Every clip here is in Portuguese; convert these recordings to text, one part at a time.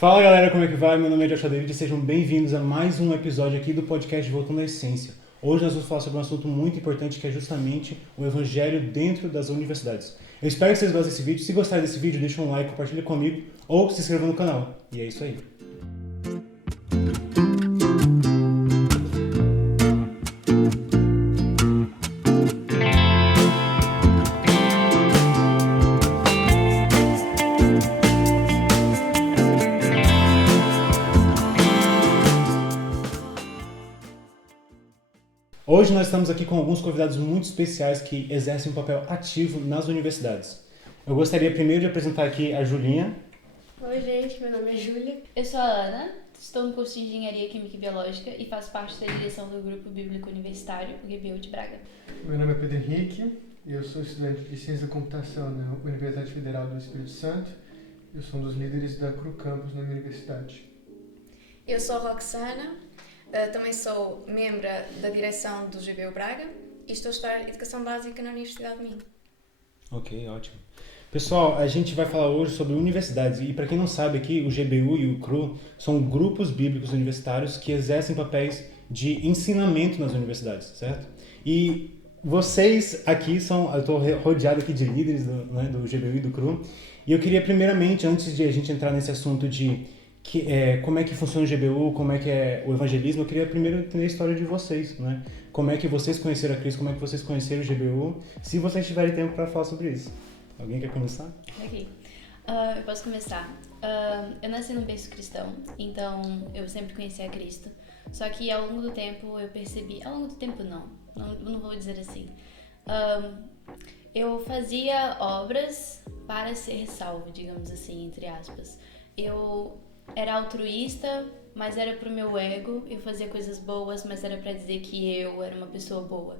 Fala galera, como é que vai? Meu nome é Joshua David e sejam bem-vindos a mais um episódio aqui do podcast Voltando à Essência. Hoje nós vamos falar sobre um assunto muito importante que é justamente o evangelho dentro das universidades. Eu espero que vocês gostem desse vídeo. Se gostarem desse vídeo, deixa um like, compartilha comigo ou se inscreva no canal. E é isso aí. Hoje nós estamos aqui com alguns convidados muito especiais que exercem um papel ativo nas universidades. Eu gostaria primeiro de apresentar aqui a Julinha. Oi gente, meu nome é Júlia. Eu sou a Ana, estou no curso de Engenharia Química e Biológica e faço parte da direção do Grupo Bíblico Universitário, o GBU de Braga. Meu nome é Pedro Henrique e eu sou estudante de Ciência da Computação na Universidade Federal do Espírito Santo. Eu sou um dos líderes da CRU Campus na minha universidade. Eu sou a Roxana, também sou membro da direção do GBU Braga e estou a estudar Educação Básica na Universidade de Minho. Ok, ótimo. Pessoal, a gente vai falar hoje sobre universidades e para quem não sabe aqui, o GBU e o CRU são grupos bíblicos universitários que exercem papéis de ensinamento nas universidades, certo? E vocês aqui são, eu estou rodeado aqui de líderes do GBU e do CRU e eu queria primeiramente, antes de a gente entrar nesse assunto de como é que funciona o GBU, como é que é o evangelismo, eu queria primeiro entender a história de vocês, né? Como é que vocês conheceram a Cristo, como é que vocês conheceram o GBU, se vocês tiverem tempo para falar sobre isso. Alguém quer começar? Ok, eu posso começar. Eu nasci num berço cristão, então eu sempre conheci a Cristo. Só que ao longo do tempo eu percebi... Ao longo do tempo não vou dizer assim. Eu fazia obras para ser salvo, digamos assim, entre aspas. Eu era altruísta, mas era pro meu ego. Eu fazia coisas boas, mas era pra dizer que eu era uma pessoa boa.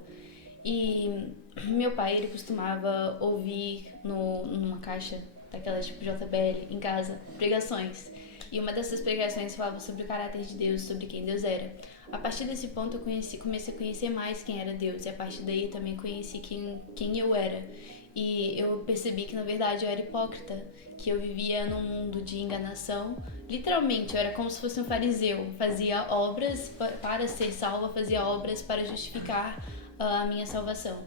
E meu pai, ele costumava ouvir numa caixa daquelas tipo JBL em casa, pregações. E uma dessas pregações falava sobre o caráter de Deus, sobre quem Deus era. A partir desse ponto eu comecei a conhecer mais quem era Deus. E a partir daí eu também conheci quem eu era. E eu percebi que na verdade eu era hipócrita, que eu vivia num mundo de enganação. Literalmente, eu era como se fosse um fariseu. Fazia obras para ser salva, fazia obras para justificar a minha salvação.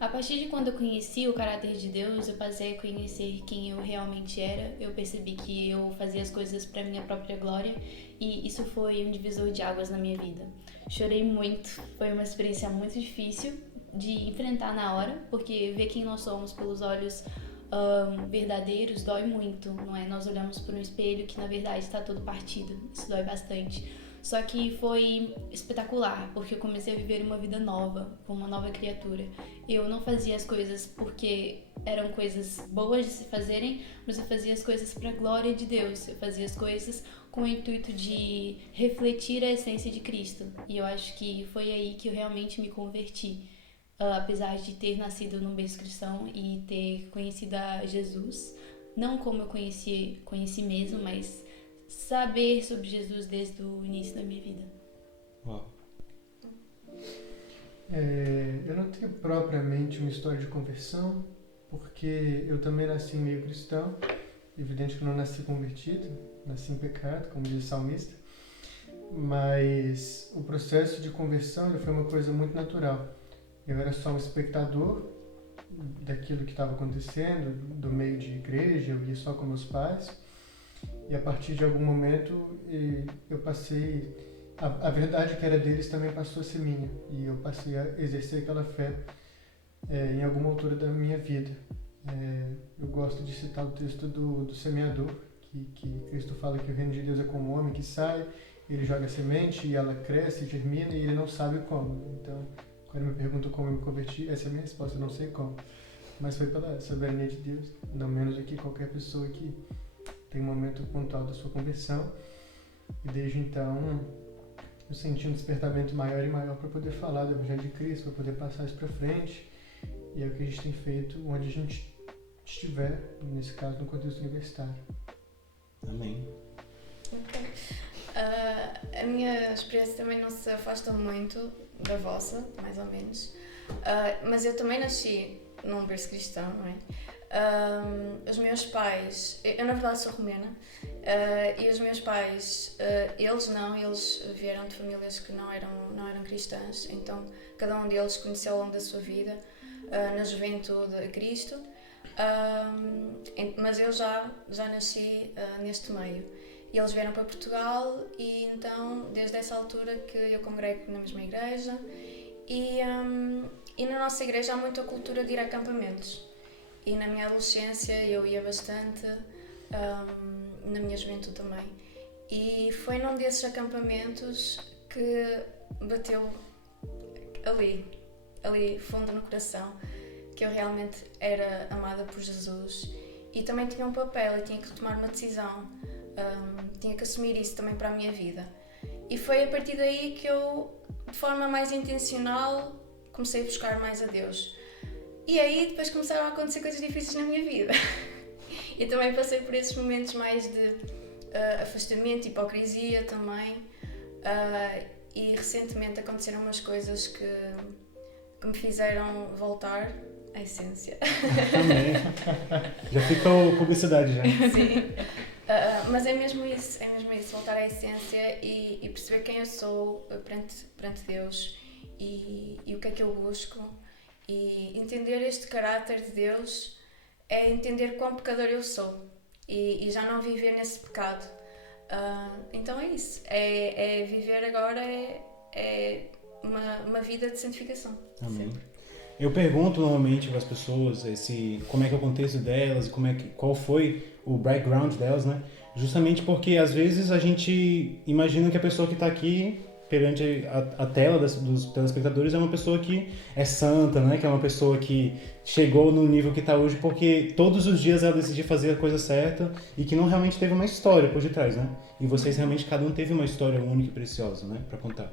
A partir de quando eu conheci o caráter de Deus, eu passei a conhecer quem eu realmente era. Eu percebi que eu fazia as coisas para minha própria glória e isso foi um divisor de águas na minha vida. Chorei muito, foi uma experiência muito difícil de enfrentar na hora, porque ver quem nós somos pelos olhos verdadeiros dói muito, não é? Nós olhamos por um espelho que na verdade está todo partido, isso dói bastante. Só que foi espetacular, porque eu comecei a viver uma vida nova, com uma nova criatura. Eu não fazia as coisas porque eram coisas boas de se fazerem, mas eu fazia as coisas para a glória de Deus. Eu fazia as coisas com o intuito de refletir a essência de Cristo. E eu acho que foi aí que eu realmente me converti. Apesar de ter nascido num berço cristão e ter conhecido a Jesus, não como eu conheci mesmo, mas saber sobre Jesus desde o início da minha vida. Uau. Eu não tenho propriamente uma história de conversão, porque eu também nasci em meio cristão. Evidente que eu não nasci convertido, nasci em pecado, como diz o salmista. Mas o processo de conversão ele foi uma coisa muito natural. Eu era só um espectador daquilo que estava acontecendo, do meio de igreja, eu ia só com meus pais. E a partir de algum momento eu passei... A verdade que era deles também passou a ser minha. E eu passei a exercer aquela fé em alguma altura da minha vida. Eu gosto de citar o texto do semeador, que Cristo fala que o reino de Deus é como um homem que sai, ele joga a semente e ela cresce, germina e ele não sabe como. Então, quando me perguntam como eu me converti, essa é a minha resposta, eu não sei como. Mas foi pela soberania de Deus, não menos do que qualquer pessoa que tem um momento pontual da sua conversão. E desde então, eu senti um despertamento maior e maior para poder falar do Evangelho de Cristo, para poder passar isso para frente. E é o que a gente tem feito onde a gente estiver, nesse caso, no contexto universitário. Amém. Okay. A minha experiência também não se afasta muito da vossa, mais ou menos. Mas eu também nasci num berço cristão, não é? Os meus pais, eu na verdade sou romena E os meus pais, eles vieram de famílias que não eram cristãs, então cada um deles conheceu ao longo da sua vida, na juventude, a Cristo, mas eu já nasci neste meio. E eles vieram para Portugal e então, desde essa altura que eu congrego na mesma igreja e na nossa igreja há muito a cultura de ir a acampamentos. E na minha adolescência eu ia bastante, na minha juventude também. E foi num desses acampamentos que bateu ali fundo no coração, que eu realmente era amada por Jesus e também tinha um papel, eu tinha que tomar uma decisão, tinha que assumir isso também para a minha vida. E foi a partir daí que eu, de forma mais intencional, comecei a buscar mais a Deus. E aí depois começaram a acontecer coisas difíceis na minha vida. E também passei por esses momentos mais de afastamento, hipocrisia também. E recentemente aconteceram umas coisas que me fizeram voltar à essência. Também. Já ficou publicidade já. Sim. Mas é mesmo isso, voltar à essência e perceber quem eu sou perante Deus e o que é que eu busco. E entender este caráter de Deus é entender quão pecador eu sou e já não viver nesse pecado. Então é isso, é viver agora uma vida de santificação. Amém. Sempre. Eu pergunto normalmente para as pessoas como é que é o contexto delas, qual foi o background delas, né? Justamente porque às vezes a gente imagina que a pessoa que está aqui perante a tela dos telespectadores é uma pessoa que é santa, né? Que é uma pessoa que chegou no nível que está hoje porque todos os dias ela decidiu fazer a coisa certa e que não realmente teve uma história por detrás, né? E vocês realmente, cada um teve uma história única e preciosa, né? Para contar.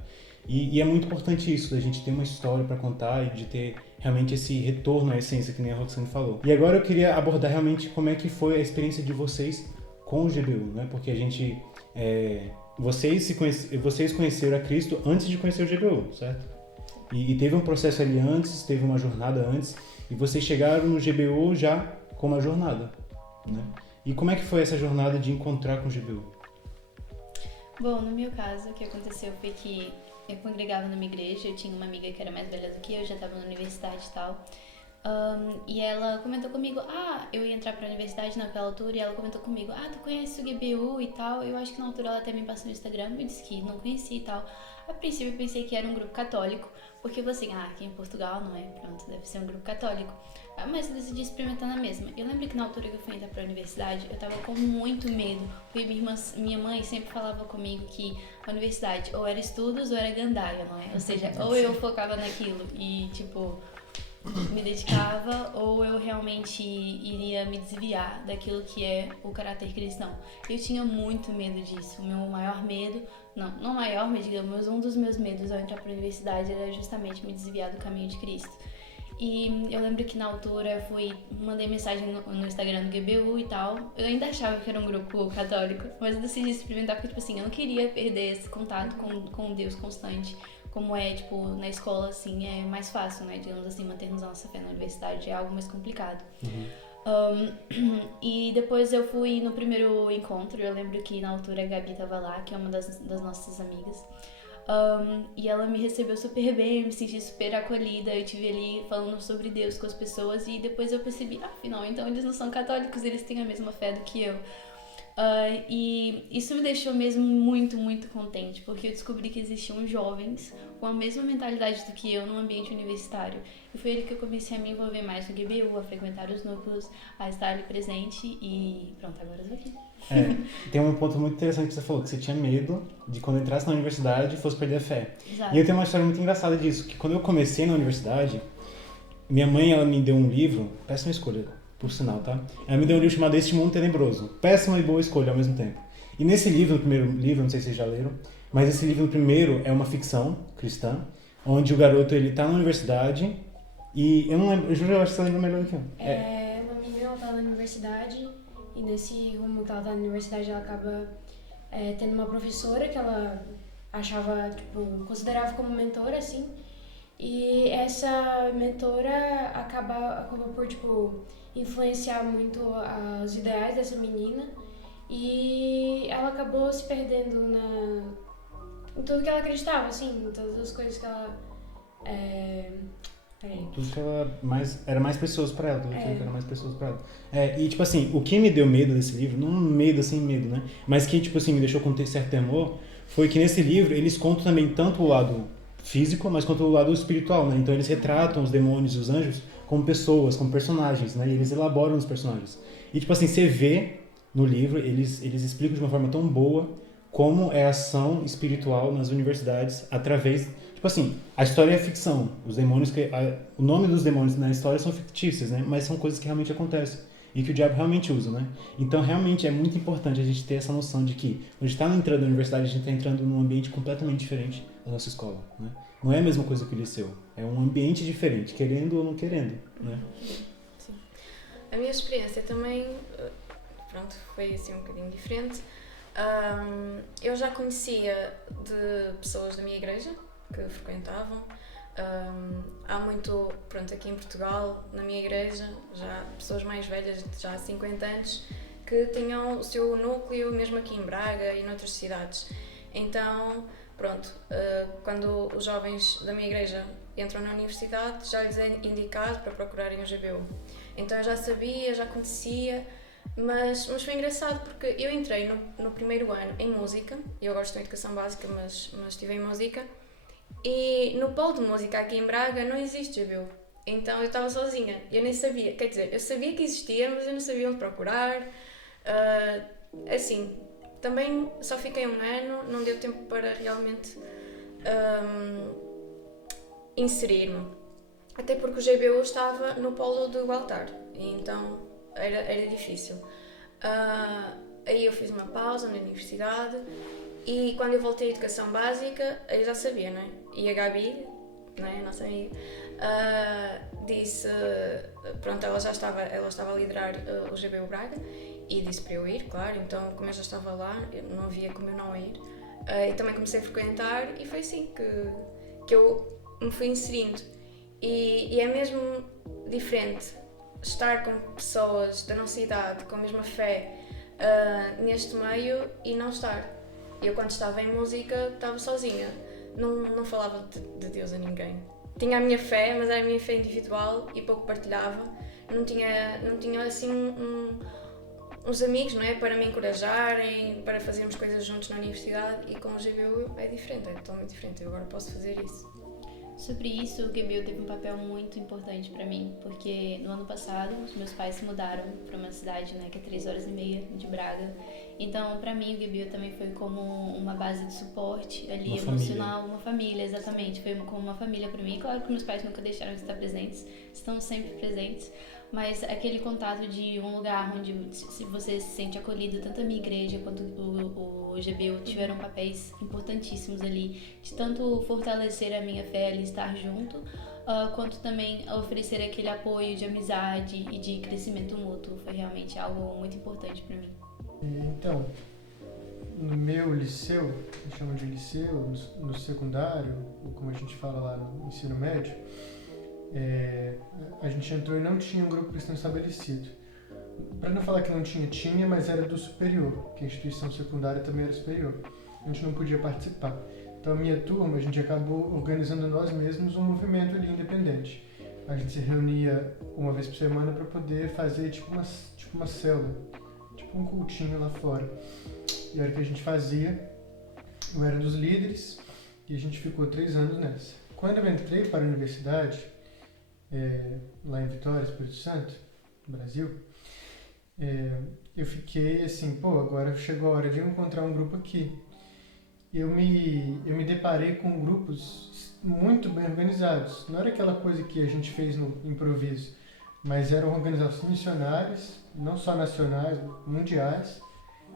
E é muito importante isso, da gente ter uma história para contar e de ter realmente esse retorno à essência, que nem a Roxane falou. E agora eu queria abordar realmente como é que foi a experiência de vocês com o GBU, né? Porque a gente... Vocês conheceram a Cristo antes de conhecer o GBU, certo? E teve um processo ali antes, teve uma jornada antes, e vocês chegaram no GBU já com uma jornada, né? E como é que foi essa jornada de encontrar com o GBU? Bom, no meu caso, o que aconteceu foi que eu congregava numa igreja, eu tinha uma amiga que era mais velha do que eu, já estava na universidade e tal. E ela comentou comigo, eu ia entrar pra universidade naquela altura, e ela comentou comigo, tu conhece o GBU e tal? Eu acho que na altura ela até me passou no Instagram, me disse que não conhecia e tal. A princípio eu pensei que era um grupo católico, porque eu falei assim, aqui em Portugal não é, pronto, deve ser um grupo católico. Mas eu decidi experimentar na mesma. Eu lembro que na altura que eu fui entrar pra universidade, eu tava com muito medo, porque minha mãe sempre falava comigo que a universidade ou era estudos ou era gandaia, não é? Ou seja, ou eu focava naquilo e, tipo, me dedicava, ou eu realmente iria me desviar daquilo que é o caráter cristão. Eu tinha muito medo disso. O meu maior medo, não maior, mas digamos, um dos meus medos ao entrar para a universidade era justamente me desviar do caminho de Cristo. E eu lembro que na altura eu mandei mensagem no Instagram do GBU e tal. Eu ainda achava que era um grupo católico, mas eu decidi experimentar porque, tipo assim, eu não queria perder esse contato com Deus constante. Como é, tipo, na escola, assim, é mais fácil, né? Digamos assim, mantermos a nossa fé na universidade é algo mais complicado. E depois eu fui no primeiro encontro, eu lembro que na altura a Gabi tava lá, que é uma das nossas amigas. E ela me recebeu super bem, eu me senti super acolhida, eu estive ali falando sobre Deus com as pessoas e depois eu percebi, afinal, então eles não são católicos, eles têm a mesma fé do que eu. E isso me deixou mesmo muito, muito contente, porque eu descobri que existiam jovens com a mesma mentalidade do que eu no ambiente universitário. E foi ali que eu comecei a me envolver mais no GBU, a frequentar os núcleos, a estar ali presente e pronto, agora eu tô aqui. Tem um ponto muito interessante que você falou, que você tinha medo de quando entrasse na universidade fosse perder a fé. Exato. E eu tenho uma história muito engraçada disso, que quando eu comecei na universidade, minha mãe, ela me deu um livro, péssima escolha, por sinal, tá? Ela me deu um livro chamado Este Mundo Tenebroso, péssima e boa escolha ao mesmo tempo. E nesse livro, no primeiro livro, não sei se vocês já leram, mas esse livro, no primeiro, é uma ficção cristã, onde o garoto, ele tá na universidade, e eu não lembro, eu juro, eu acho que você lembra melhor do que eu. Uma menina, ela tá na universidade, e nesse rumo que ela tá na universidade, ela acaba tendo uma professora que ela achava, tipo, considerava como mentora, assim, e essa mentora acaba por, tipo, influenciar muito os ideais dessa menina, E ela acabou se perdendo em tudo que ela acreditava, assim, em todas as coisas que ela... Peraí. Tudo que era mais precioso pra ela, tudo que É. era mais precioso pra ela. E tipo assim, o que me deu medo desse livro, não medo assim, medo, né? Mas que tipo assim, me deixou com certo temor, foi que nesse livro eles contam também tanto o lado físico, mas quanto o lado espiritual, né? Então eles retratam os demônios e os anjos como pessoas, como personagens, né? E eles elaboram os personagens. E tipo assim, você vê no livro, eles explicam de uma forma tão boa como é a ação espiritual nas universidades através... Tipo assim, a história é ficção. Os demônios o nome dos demônios na história são fictícios, né? Mas são coisas que realmente acontecem e que o diabo realmente usa, né? Então, realmente é muito importante a gente ter essa noção de que quando a gente está entrando na universidade, a gente está entrando num ambiente completamente diferente da nossa escola, né? Não é a mesma coisa que o liceu. É um ambiente diferente, querendo ou não querendo, né? Sim. A minha experiência também, pronto, foi assim um bocadinho diferente. Eu já conhecia de pessoas da minha igreja que frequentavam. Há muito, pronto, aqui em Portugal, na minha igreja, já pessoas mais velhas, já há 50 anos, que tinham o seu núcleo mesmo aqui em Braga e noutras cidades. Então, pronto, quando os jovens da minha igreja entram na universidade, já lhes é indicado para procurarem o GBU. Então eu já sabia, já conhecia, mas foi engraçado porque eu entrei no primeiro ano em música, eu gosto de educação básica, mas estive em música, e no polo de música aqui em Braga não existe GBU. Então eu estava sozinha, eu nem sabia, quer dizer, eu sabia que existia, mas eu não sabia onde procurar. Assim, também só fiquei um ano, não deu tempo para realmente inserir-me. Até porque o GBU estava no polo do altar, e então era difícil. Aí eu fiz uma pausa na universidade e quando eu voltei à educação básica, eu já sabia, não é? E a Gabi, não é? A nossa amiga, disse, pronto, ela estava a liderar o GBU Braga e disse para eu ir, claro, então como eu já estava lá, não havia como eu não ir. E também comecei a frequentar e foi assim que eu me fui inserindo. E é mesmo diferente estar com pessoas da nossa idade, com a mesma fé, neste meio e não estar. Eu quando estava em música estava sozinha, não falava de Deus a ninguém. Tinha a minha fé, mas era a minha fé individual e pouco partilhava. Não tinha assim uns amigos, não é, para me encorajarem, para fazermos coisas juntos na universidade, e com o GBU é diferente, é totalmente diferente. Eu agora posso fazer isso. Sobre isso, o GBU teve um papel muito importante para mim, porque no ano passado os meus pais se mudaram para uma cidade, né, que é 3h30 de Braga. Então, para mim, o GBU também foi como uma base de suporte ali, Uma emocional, família. uma família, exatamente. Foi como uma família para mim. Claro que meus pais nunca deixaram de estar presentes, estão sempre presentes. Mas aquele contato de um lugar onde se você se sente acolhido, tanto a minha igreja quanto o GBU tiveram papéis importantíssimos ali, de tanto fortalecer a minha fé ali, estar junto, quanto também oferecer aquele apoio de amizade e de crescimento mútuo. Foi realmente algo muito importante para mim. Então, no meu liceu, a gente chama de liceu, no secundário, ou como a gente fala lá no ensino médio, a gente entrou e não tinha um grupo cristão estabelecido. Para não falar que não tinha, mas era do superior, que a instituição secundária também era superior. A gente não podia participar. Então a minha turma, a gente acabou organizando nós mesmos um movimento ali independente. A gente se reunia uma vez por semana para poder fazer tipo uma célula, tipo um cultinho lá fora. E era o que a gente fazia. Eu era dos líderes e a gente ficou 3 anos nessa. Quando eu entrei para a universidade, lá em Vitória, Espírito Santo, Brasil, eu fiquei assim, agora chegou a hora de eu encontrar um grupo aqui. Eu me deparei com grupos muito bem organizados. Não era aquela coisa que a gente fez no improviso, mas eram organizações missionárias, não só nacionais, mundiais,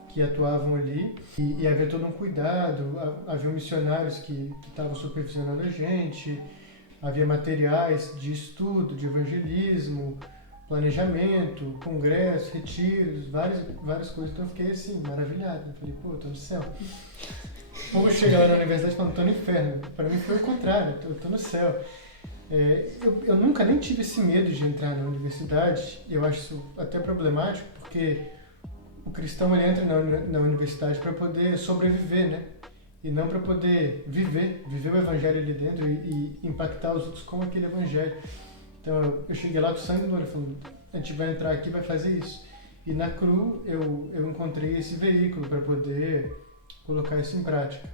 que atuavam ali. E havia todo um cuidado, havia missionários que estavam supervisionando a gente, havia materiais de estudo, de evangelismo, planejamento, congresso, retiros, várias coisas. Então eu fiquei assim, maravilhado. Eu falei, tô no céu. O povo chega lá na universidade falando, tô no inferno. Para mim foi o contrário, eu tô no céu. Eu nunca nem tive esse medo de entrar na universidade. Eu acho isso até problemático, porque o cristão ele entra na universidade para poder sobreviver, né? E não para poder viver o evangelho ali dentro e impactar os outros com aquele evangelho. Então eu cheguei lá com sangue no olho, falando, a gente vai entrar aqui e vai fazer isso. E na CRU eu encontrei esse veículo para poder colocar isso em prática.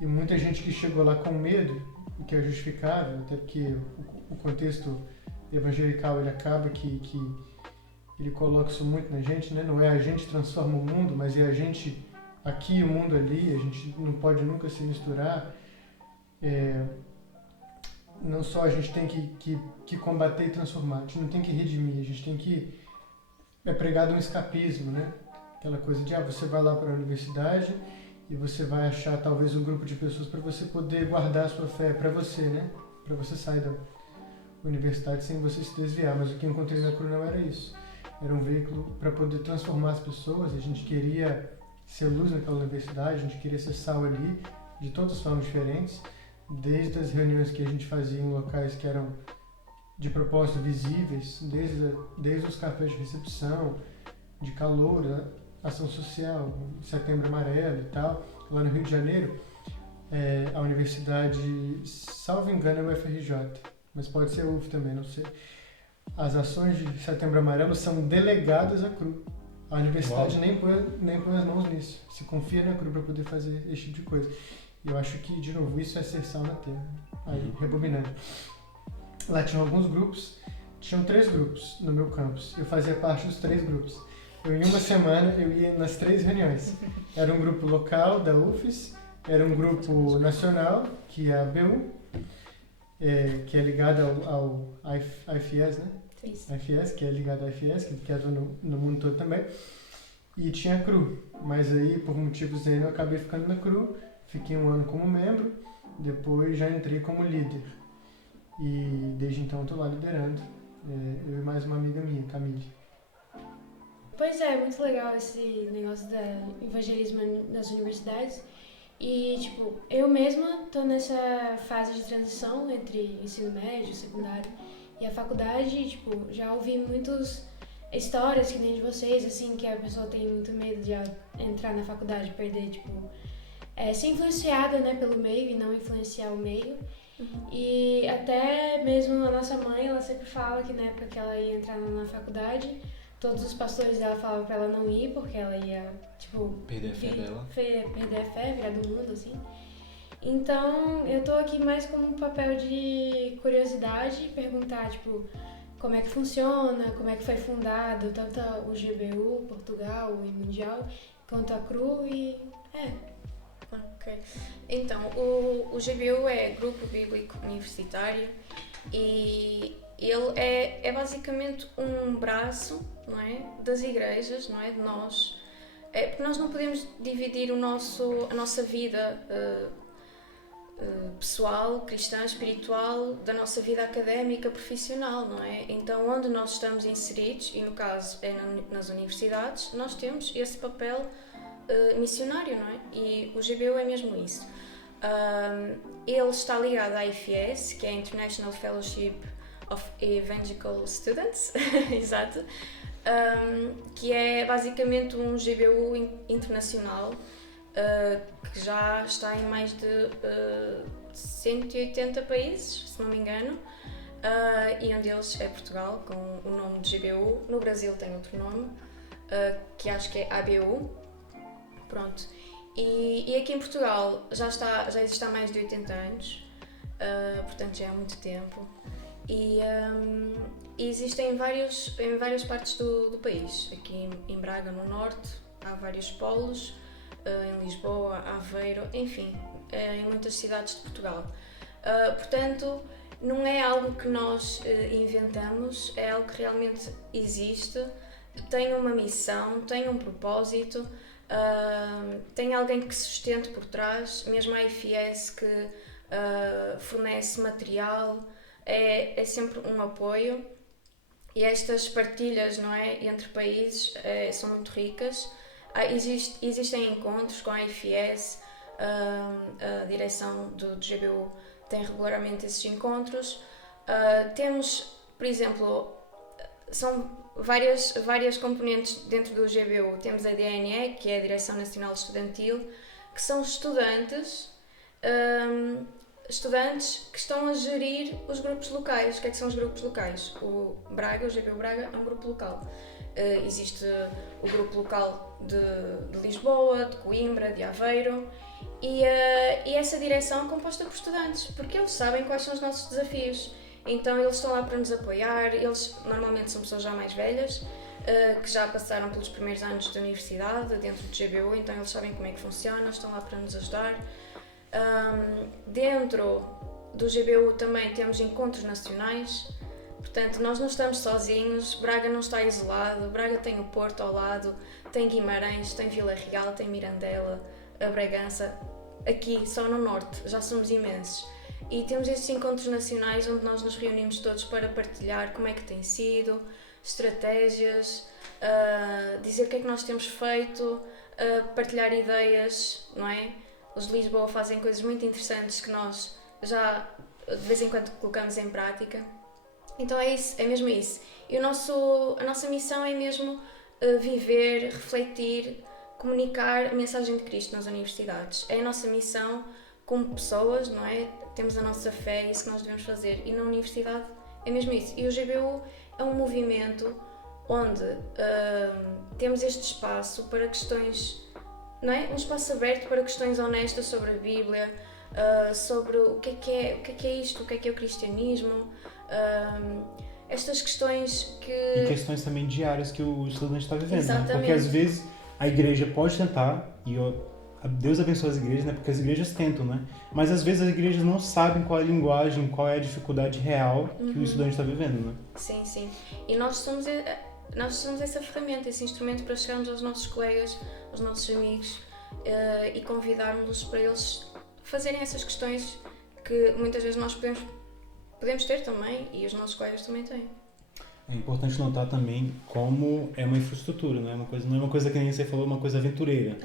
E muita gente que chegou lá com medo, o que é justificável, até porque o contexto evangelical ele acaba que ele coloca isso muito na gente, né? Não é a gente transforma o mundo, mas é a gente aqui e o mundo ali, a gente não pode nunca se misturar. Não só a gente tem que combater e transformar, a gente não tem que redimir, a gente tem que... É pregado um escapismo, né? Aquela coisa de, você vai lá para a universidade e você vai achar talvez um grupo de pessoas para você poder guardar a sua fé para você, né? Para você sair da universidade sem você se desviar. Mas o que eu encontrei na CRU não era isso. Era um veículo para poder transformar as pessoas. A gente queria ser luz naquela universidade, a gente queria ser sal ali, de todas as formas diferentes, desde as reuniões que a gente fazia em locais que eram de propósito visíveis, desde os cafés de recepção, de calor, ação social, Setembro Amarelo e tal. Lá no Rio de Janeiro, a universidade, salvo engano, é o UFRJ, mas pode ser UF também, não sei. As ações de Setembro Amarelo são delegadas à CRU. A universidade nem põe as mãos nisso. Se confia na CRU para poder fazer esse tipo de coisa. E eu acho que, de novo, isso é ser sal na terra. Aí, rebobinando. Lá tinham alguns grupos. Tinham 3 grupos no meu campus. Eu fazia parte dos 3 grupos. Em uma semana, eu ia nas 3 reuniões. Era um grupo local da UFES, era um grupo nacional, que é a ABU, que é ligada ao IFES, né? Isso. IFES, que é ligada à IFES, que atua no mundo todo também. E tinha a CRU, mas aí, por motivos aí, eu acabei ficando na CRU, fiquei 1 ano como membro, depois já entrei como líder. E desde então estou lá liderando, eu e mais uma amiga minha, Camille. Pois é, muito legal esse negócio do evangelismo nas universidades. E, tipo, eu mesma tô nessa fase de transição entre ensino médio, secundário e a faculdade. E, tipo, já ouvi muitas histórias que nem de vocês, assim, que a pessoa tem muito medo de entrar na faculdade, perder, tipo, ser influenciada, né, pelo meio e não influenciar o meio. E até mesmo a nossa mãe, ela sempre fala que na época que ela ia entrar na faculdade, todos os pastores dela falavam pra ela não ir, porque ela ia, tipo... Perder a fé dela. Perder a fé, virar do mundo, assim. Então, eu tô aqui mais como um papel de curiosidade, perguntar, tipo, como é que funciona, como é que foi fundado, tanto o GBU, Portugal e Mundial, quanto a CRU e... Ok. Então, o GBU é Grupo Bíblico Universitário e ele é basicamente um braço, não é, das igrejas, não é, de nós. Porque nós não podemos dividir a nossa vida pessoal, cristã, espiritual, da nossa vida académica, profissional, não é? Então, onde nós estamos inseridos, e no caso é nas universidades, nós temos esse papel missionário, não é? E o GBU é mesmo isso. Ele está ligado à IFES, que é a International Fellowship of Evangelical Students, exato, que é basicamente um GBU internacional que já está em mais de 180 países, se não me engano, e um deles é Portugal, com o nome de GBU. No Brasil tem outro nome, que acho que é ABU. Pronto. E aqui em Portugal já existe há mais de 80 anos, portanto já há muito tempo. E existem em várias partes do país. Aqui em Braga, no norte, há vários polos, em Lisboa, Aveiro, enfim, em muitas cidades de Portugal. Portanto, não é algo que nós inventamos, é algo que realmente existe, tem uma missão, tem um propósito, tem alguém que sustente por trás, mesmo a IFES que fornece material, é sempre um apoio. E estas partilhas, não é, entre países são muito ricas. Existem encontros com a IFES, a direção do GBU tem regularmente esses encontros. Temos, por exemplo, são várias componentes dentro do GBU. Temos a DNE, que é a Direção Nacional Estudantil, que são estudantes que estão a gerir os grupos locais. O que é que são os grupos locais? O GBU Braga é um grupo local. Existe o grupo local de Lisboa, de Coimbra, de Aveiro, e essa direção é composta por estudantes, porque eles sabem quais são os nossos desafios. Então eles estão lá para nos apoiar. Eles normalmente são pessoas já mais velhas, que já passaram pelos primeiros anos de universidade dentro do GBU, então eles sabem como é que funciona, estão lá para nos ajudar. Dentro do GBU também temos encontros nacionais, portanto nós não estamos sozinhos. Braga não está isolado. Braga tem o Porto ao lado, tem Guimarães, tem Vila Real, tem Mirandela, a Bragança. Aqui só no norte já somos imensos. E temos estes encontros nacionais onde nós nos reunimos todos para partilhar como é que tem sido, estratégias, dizer o que é que nós temos feito, partilhar ideias, não é? Os de Lisboa fazem coisas muito interessantes que nós já de vez em quando colocamos em prática. Então é isso, é mesmo isso. E a nossa missão é mesmo viver, refletir, comunicar a mensagem de Cristo nas universidades. É a nossa missão como pessoas, não é? Temos a nossa fé, é isso que nós devemos fazer. E na universidade é mesmo isso. E o GBU é um movimento onde temos este espaço para questões, não é? Um espaço aberto para questões honestas sobre a Bíblia, sobre o que é isto, o que é o cristianismo, estas questões que... E questões também diárias que o estudante está vivendo, né? Exatamente. Porque às vezes a igreja pode tentar, e Deus abençoa as igrejas, né? Porque as igrejas tentam, né? Mas às vezes as igrejas não sabem qual é a linguagem, qual é a dificuldade real que o estudante está vivendo, né? Sim, sim. E nós somos essa ferramenta, esse instrumento para chegarmos aos nossos colegas, aos nossos amigos, e convidarmos-los para eles fazerem essas questões que muitas vezes nós podemos ter também, e os nossos colegas também têm. É importante notar também como é uma infraestrutura, não é uma coisa que nem você falou, uma coisa aventureira.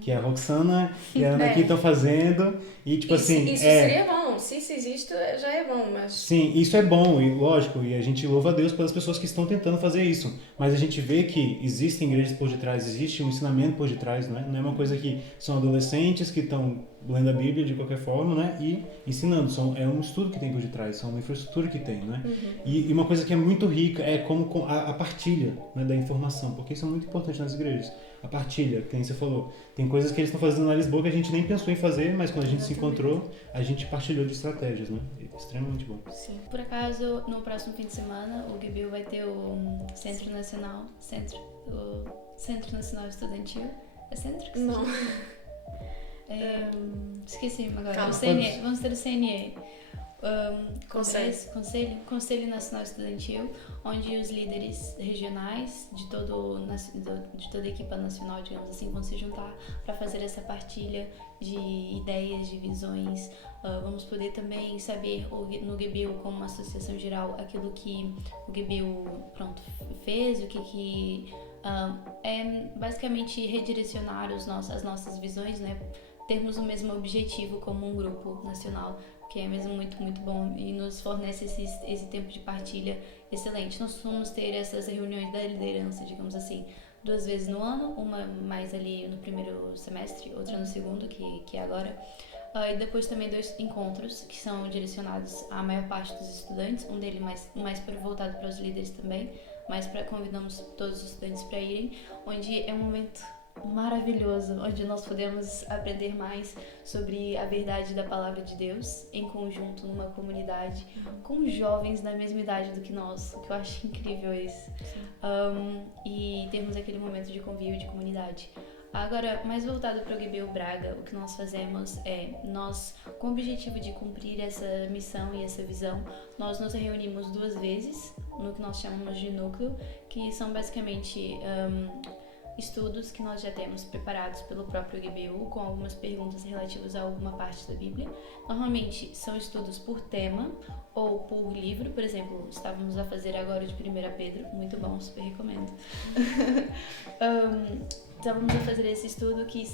Que a Roxana e a Ana aqui estão fazendo, e tipo isso, assim... Isso seria bom, se isso existe já é bom, mas... Sim, isso é bom, e lógico, e a gente louva a Deus pelas pessoas que estão tentando fazer isso. Mas a gente vê que existem igrejas por detrás, existe um ensinamento por detrás, não é uma coisa que são adolescentes que estão lendo a Bíblia de qualquer forma, né, e ensinando. É um estudo que tem por detrás, é uma infraestrutura que tem, né? E uma coisa que é muito rica é como a partilha, né, da informação, porque isso é muito importante nas igrejas. A partilha, que você falou. Tem coisas que eles estão fazendo na Lisboa que a gente nem pensou em fazer, mas quando a gente se encontrou, a gente partilhou de estratégias, né? Extremamente bom. Sim. Por acaso, no próximo fim de semana, o GBU vai ter o Centro Nacional Estudantil. É centro que se Não. chama? Esqueci agora. Calma. O CNE. Vamos ter o CNE. Conselho Nacional Estudantil, onde os líderes regionais de toda a equipa nacional, digamos assim, vão se juntar para fazer essa partilha de ideias, de visões. Vamos poder também saber no GBU, como uma associação geral, aquilo que o GBU fez, o que é basicamente redirecionar as nossas visões, né? Termos o mesmo objetivo como um grupo nacional, que é mesmo muito, muito bom e nos fornece esse tempo de partilha excelente. Nós vamos ter essas reuniões da liderança, digamos assim, 2 vezes no ano, uma mais ali no primeiro semestre, outra no segundo, que é agora. E depois também 2 encontros que são direcionados à maior parte dos estudantes, um deles mais voltado para os líderes também, mas convidamos todos os estudantes para irem, onde é um momento maravilhoso, onde nós podemos aprender mais sobre a verdade da palavra de Deus em conjunto numa comunidade com jovens da mesma idade do que nós, o que eu acho incrível isso. E termos aquele momento de convívio, de comunidade. Agora, mais voltado para o GBU Braga, o que nós fazemos nós, com o objetivo de cumprir essa missão e essa visão, nós nos reunimos 2 vezes no que nós chamamos de núcleo, que são basicamente estudos que nós já temos preparados pelo próprio GBU, com algumas perguntas relativas a alguma parte da Bíblia. Normalmente são estudos por tema ou por livro. Por exemplo, estávamos a fazer agora de 1 Pedro, muito bom, super recomendo. Então vamos a fazer esse estudo que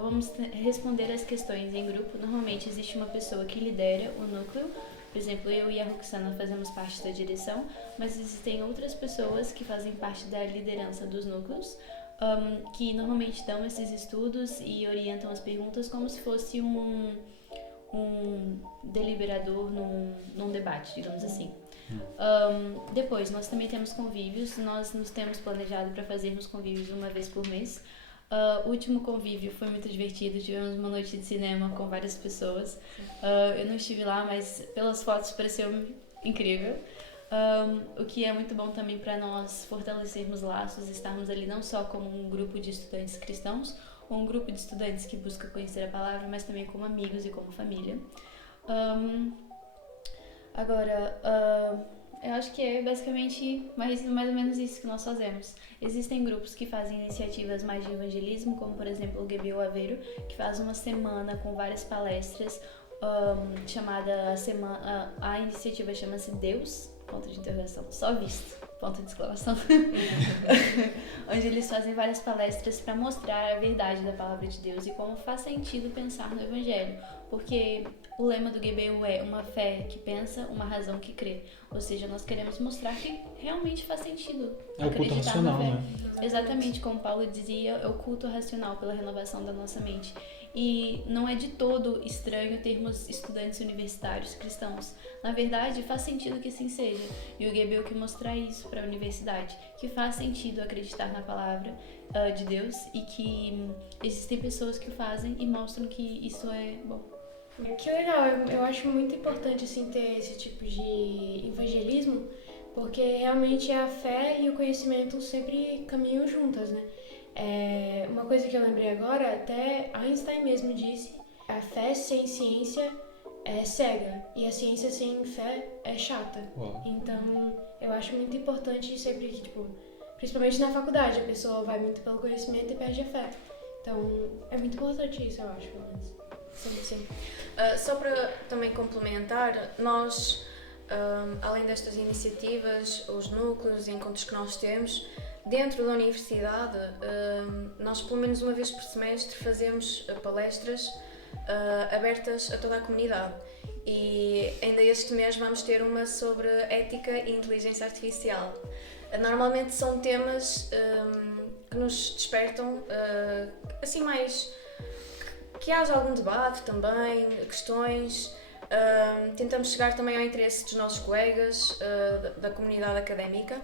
vamos responder as questões em grupo. Normalmente existe uma pessoa que lidera o núcleo Por exemplo, eu e a Roxana fazemos parte da direção, mas existem outras pessoas que fazem parte da liderança dos núcleos, que normalmente dão esses estudos e orientam as perguntas como se fosse um deliberador num debate, digamos assim. Depois, nós também temos convívios, nós nos temos planejado para fazermos convívios uma vez por mês. O último convívio foi muito divertido, tivemos uma noite de cinema com várias pessoas. Eu não estive lá, mas pelas fotos pareceu incrível. O que é muito bom também para nós fortalecermos laços, estarmos ali não só como um grupo de estudantes cristãos, ou um grupo de estudantes que busca conhecer a palavra, mas também como amigos e como família. Eu acho que é basicamente mais ou menos isso que nós fazemos. Existem grupos que fazem iniciativas mais de evangelismo, como por exemplo o GBU Aveiro, que faz uma semana com várias palestras, a iniciativa chama-se Deus, ponto de interrogação, só visto, ponto de exclamação, onde eles fazem várias palestras para mostrar a verdade da palavra de Deus e como faz sentido pensar no Evangelho, porque o lema do GBU é uma fé que pensa, uma razão que crê, ou seja, nós queremos mostrar que realmente faz sentido acreditar na fé. Né? Exatamente, como Paulo dizia, é o culto racional pela renovação da nossa mente. E não é de todo estranho termos estudantes universitários cristãos. Na verdade, faz sentido que assim seja. E o GBU que mostrar isso para a universidade, que faz sentido acreditar na palavra de Deus e que existem pessoas que o fazem e mostram que isso é bom. Que legal, eu acho muito importante assim, ter esse tipo de evangelismo, porque realmente a fé e o conhecimento sempre caminham juntas, né? Uma coisa que eu lembrei agora, até Einstein mesmo disse, a fé sem ciência é cega e a ciência sem fé é chata. Uau. Então, eu acho muito importante sempre que, tipo, principalmente na faculdade, a pessoa vai muito pelo conhecimento e perde a fé. Então, é muito importante isso, eu acho, pelo menos. Sim. Só para também complementar, nós, além destas iniciativas, os núcleos e encontros que nós temos, dentro da universidade, nós pelo menos uma vez por semestre fazemos palestras abertas a toda a comunidade. E ainda este mês vamos ter uma sobre ética e inteligência artificial. Normalmente são temas que nos despertam assim mais... que haja algum debate também, questões. Tentamos chegar também ao interesse dos nossos colegas da comunidade académica.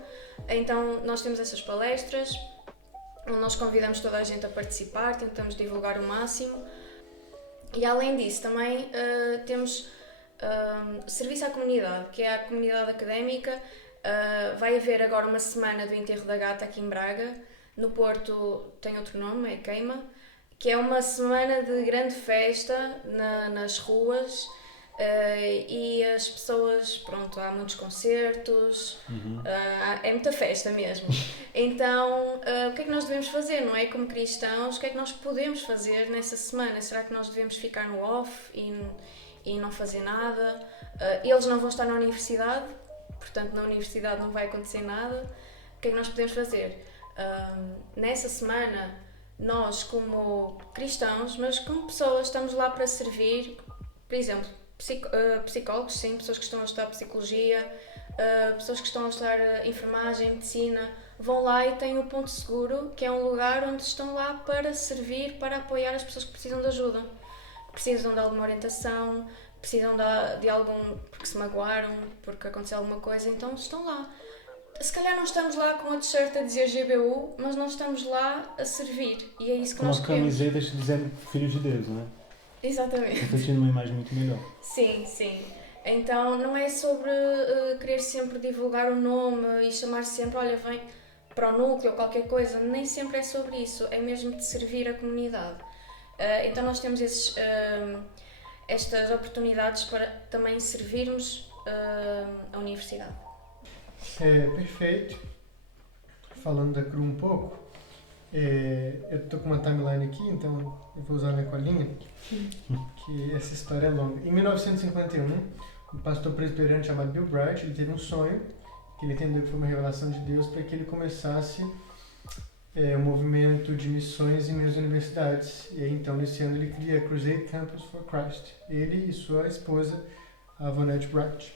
Então nós temos essas palestras onde nós convidamos toda a gente a participar, tentamos divulgar o máximo. E além disso também temos serviço à comunidade, que é a comunidade académica. Vai haver agora uma semana do Enterro da Gata aqui em Braga. No Porto tem outro nome, é Queima, que é uma semana de grande festa nas ruas. E as pessoas, pronto, há muitos concertos, é muita festa mesmo. Então, o que é que nós devemos fazer, não é? Como cristãos, o que é que nós podemos fazer nessa semana? Será que nós devemos ficar no off e não fazer nada? Eles não vão estar na universidade, portanto na universidade não vai acontecer nada. O que é que nós podemos fazer? Nessa semana, nós como cristãos, mas como pessoas, estamos lá para servir, por exemplo, psicólogos, sim, pessoas que estão a estudar psicologia, pessoas que estão a estudar enfermagem, medicina, vão lá e têm o Ponto Seguro, que é um lugar onde estão lá para servir, para apoiar as pessoas que precisam de ajuda, precisam de alguma orientação, precisam de algum, porque se magoaram, porque aconteceu alguma coisa, então estão lá. Se calhar não estamos lá com a t-shirt a dizer GBU, mas nós estamos lá a servir, e é isso que nós queremos. Com uma camiseta dizendo Filho de Deus, não é? Exatamente. Refletindo uma imagem muito melhor. Sim. Então não é sobre querer sempre divulgar o nome e chamar sempre, olha, vem para o núcleo ou qualquer coisa, nem sempre é sobre isso, é mesmo de servir a comunidade. Então nós temos estas oportunidades para também servirmos a universidade. Perfeito. Falando da CRU um pouco, eu estou com uma timeline aqui, então eu vou usar a minha colinha, que essa história é longa. Em 1951, um pastor presbiteriano chamado Bill Bright, ele teve um sonho, que ele entendeu que foi uma revelação de Deus para que ele começasse um movimento de missões em meias universidades. E aí, então, nesse ano, ele cria Crusade Campus for Christ. Ele e sua esposa a Vonnegut Bright.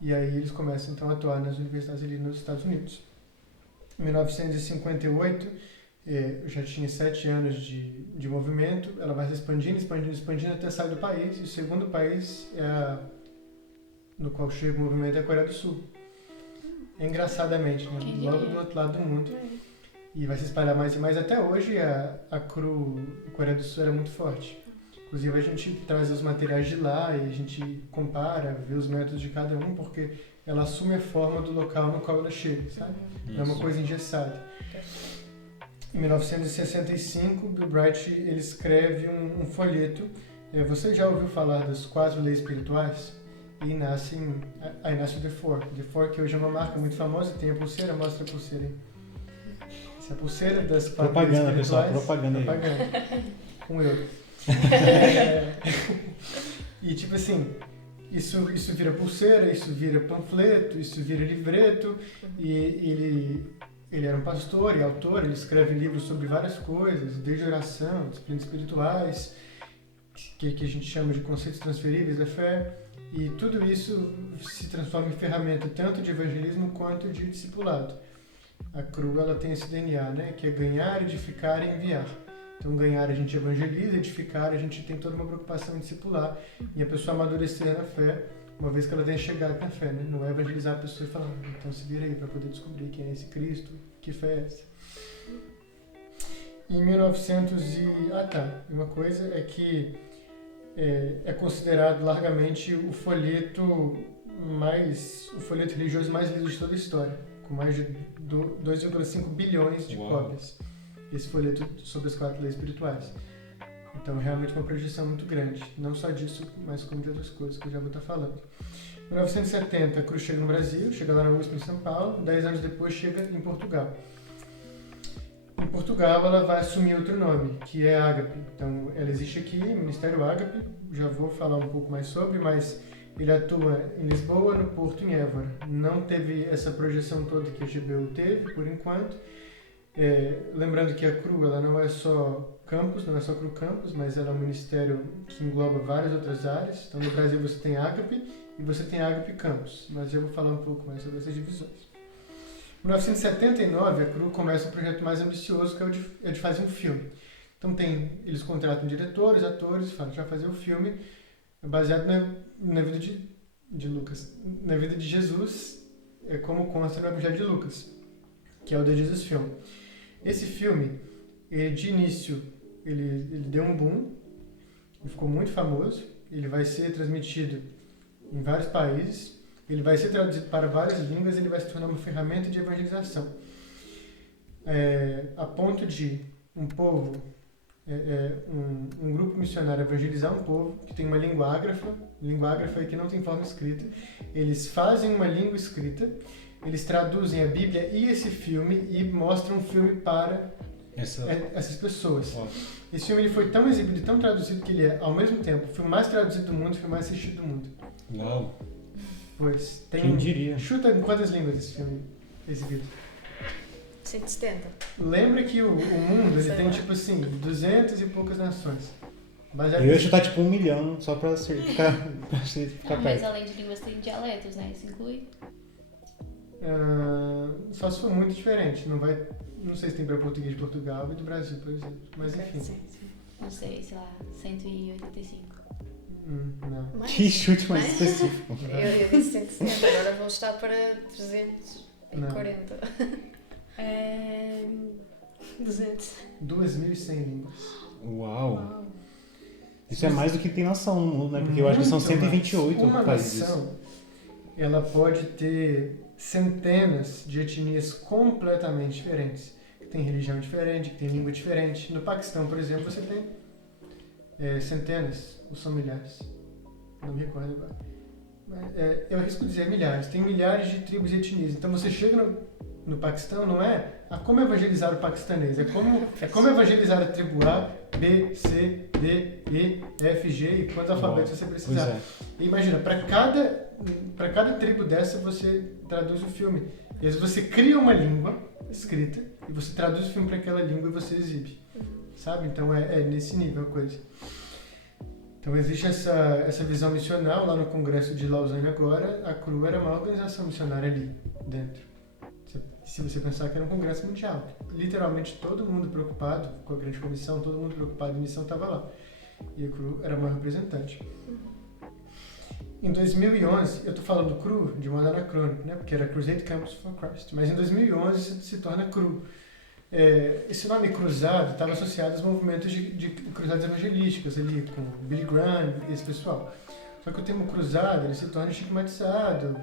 E aí eles começam então a atuar nas universidades ali nos Estados Unidos. Em 1958, eu já tinha 7 anos de movimento, ela vai se expandindo até sair do país, e o segundo país no qual chega o movimento é a Coreia do Sul. Engraçadamente, né? Logo do outro lado do mundo. E vai se espalhar mais e mais. Até hoje a CRU Coreia do Sul era muito forte. Inclusive a gente traz os materiais de lá e a gente compara, vê os métodos de cada um, porque ela assume a forma do local no qual ela chega, sabe? Não é uma coisa engessada. Em 1965, Bill Bright ele escreve um folheto. Você já ouviu falar das 4 leis espirituais? E aí nasce o The Four. The Four, que hoje é uma marca muito famosa, tem a pulseira, mostra a pulseira aí. Essa é a pulseira das 4 leis Propaganda, espirituais. pessoal, propaganda aí. €1. E tipo assim, isso vira pulseira, isso vira panfleto, isso vira livreto, e ele era um pastor e autor, ele escreve livros sobre várias coisas, desde oração, disciplinas espirituais, que a gente chama de conceitos transferíveis da fé, e tudo isso se transforma em ferramenta tanto de evangelismo quanto de discipulado. A CRU ela tem esse DNA, né, que é ganhar, edificar e enviar. Então, ganhar a gente evangeliza, edificar a gente tem toda uma preocupação em discipular e a pessoa amadurecer na fé, uma vez que ela tenha chegado na fé, né? Não é evangelizar a pessoa e falar, então se vira aí para poder descobrir quem é esse Cristo, que fé é essa. Em 1900 uma coisa é que é considerado largamente o folheto religioso mais lido de toda a história, com mais de 2,5 bilhões de cópias. Esse folheto sobre as 4 leis espirituais. Então, realmente uma projeção muito grande. Não só disso, mas como de outras coisas que eu já vou estar falando. Em 1970, a CRU chega no Brasil, chega lá na USP em São Paulo. 10 anos depois, chega em Portugal. Em Portugal, ela vai assumir outro nome, que é Ágape. Então, ela existe aqui, Ministério Ágape. Já vou falar um pouco mais sobre, mas ele atua em Lisboa, no Porto e em Évora. Não teve essa projeção toda que a GBU teve, por enquanto. Lembrando que a CRU ela não é só campus, não é só CRU Campus, mas ela é um ministério que engloba várias outras áreas. Então no Brasil você tem Ágape e você tem Ágape Campus, mas eu vou falar um pouco mais sobre essas divisões. Em 1979 a CRU começa um projeto mais ambicioso, que é o de fazer um filme. Então eles contratam diretores, atores, falam que vai fazer um filme baseado na vida de Lucas, na vida de Jesus, como consta no Evangelho de Lucas, que é o The Jesus Film. Esse filme, de início, ele deu um boom, ele ficou muito famoso, ele vai ser transmitido em vários países, ele vai ser traduzido para várias línguas, ele vai se tornar uma ferramenta de evangelização. A ponto de um povo, um grupo missionário evangelizar um povo que tem uma língua ágrafa que não tem forma escrita, eles fazem uma língua escrita, eles traduzem a Bíblia e esse filme e mostram um filme para essas pessoas. Esse filme ele foi tão exibido e tão traduzido que ele é, ao mesmo tempo, o filme mais traduzido do mundo e o filme mais assistido do mundo. Uau! Pois, Quem diria? Chuta em quantas línguas esse filme é exibido? 170. Lembra que o mundo ele tem tipo assim, 200 e poucas nações. Eu ia chutar tipo 1 milhão, só pra ficar Mas perto. além de línguas tem dialetos, né? Isso inclui? Só se for muito diferente. Não sei se tem para português de Portugal e do Brasil, por exemplo. Mas enfim. Sim. Não sei, sei lá, 185. Não. Mais? Que chute mais Mais? específico. Eu disse 170, agora vou estar para 340. 200. 2.100 línguas. Uau! Isso é mais do que tem nação no mundo, né? Porque eu acho que são 128 países. Uma nação, ela pode ter centenas de etnias completamente diferentes. Que tem religião diferente, que tem língua diferente. No Paquistão, por exemplo, você tem centenas, ou são milhares. Não me recordo agora. Eu arrisco dizer milhares. Tem milhares de tribos e etnias. Então você chega no Paquistão, não é como evangelizar o paquistanês, é como evangelizar a tribo A, B, C, D, E, F, G e quantos alfabetos você precisar. E imagina, para cada tribo dessa você traduz o filme. E às vezes você cria uma língua escrita e você traduz o filme para aquela língua e você exibe. Sabe? Então é nesse nível a coisa. Então existe essa visão missional lá no Congresso de Lausanne agora. A CRU era uma organização missionária ali dentro. Se você pensar que era um congresso mundial, literalmente todo mundo preocupado com a grande comissão, todo mundo preocupado em missão estava lá. E a CRU era uma representante. Em 2011, eu estou falando CRU de modo anacrônico, né? Porque era Crusade Campus for Christ, mas em 2011 se torna CRU. Esse nome cruzado estava associado aos movimentos de cruzadas evangelísticas ali, com Billy Graham e esse pessoal. Só que o termo cruzado ele se torna estigmatizado.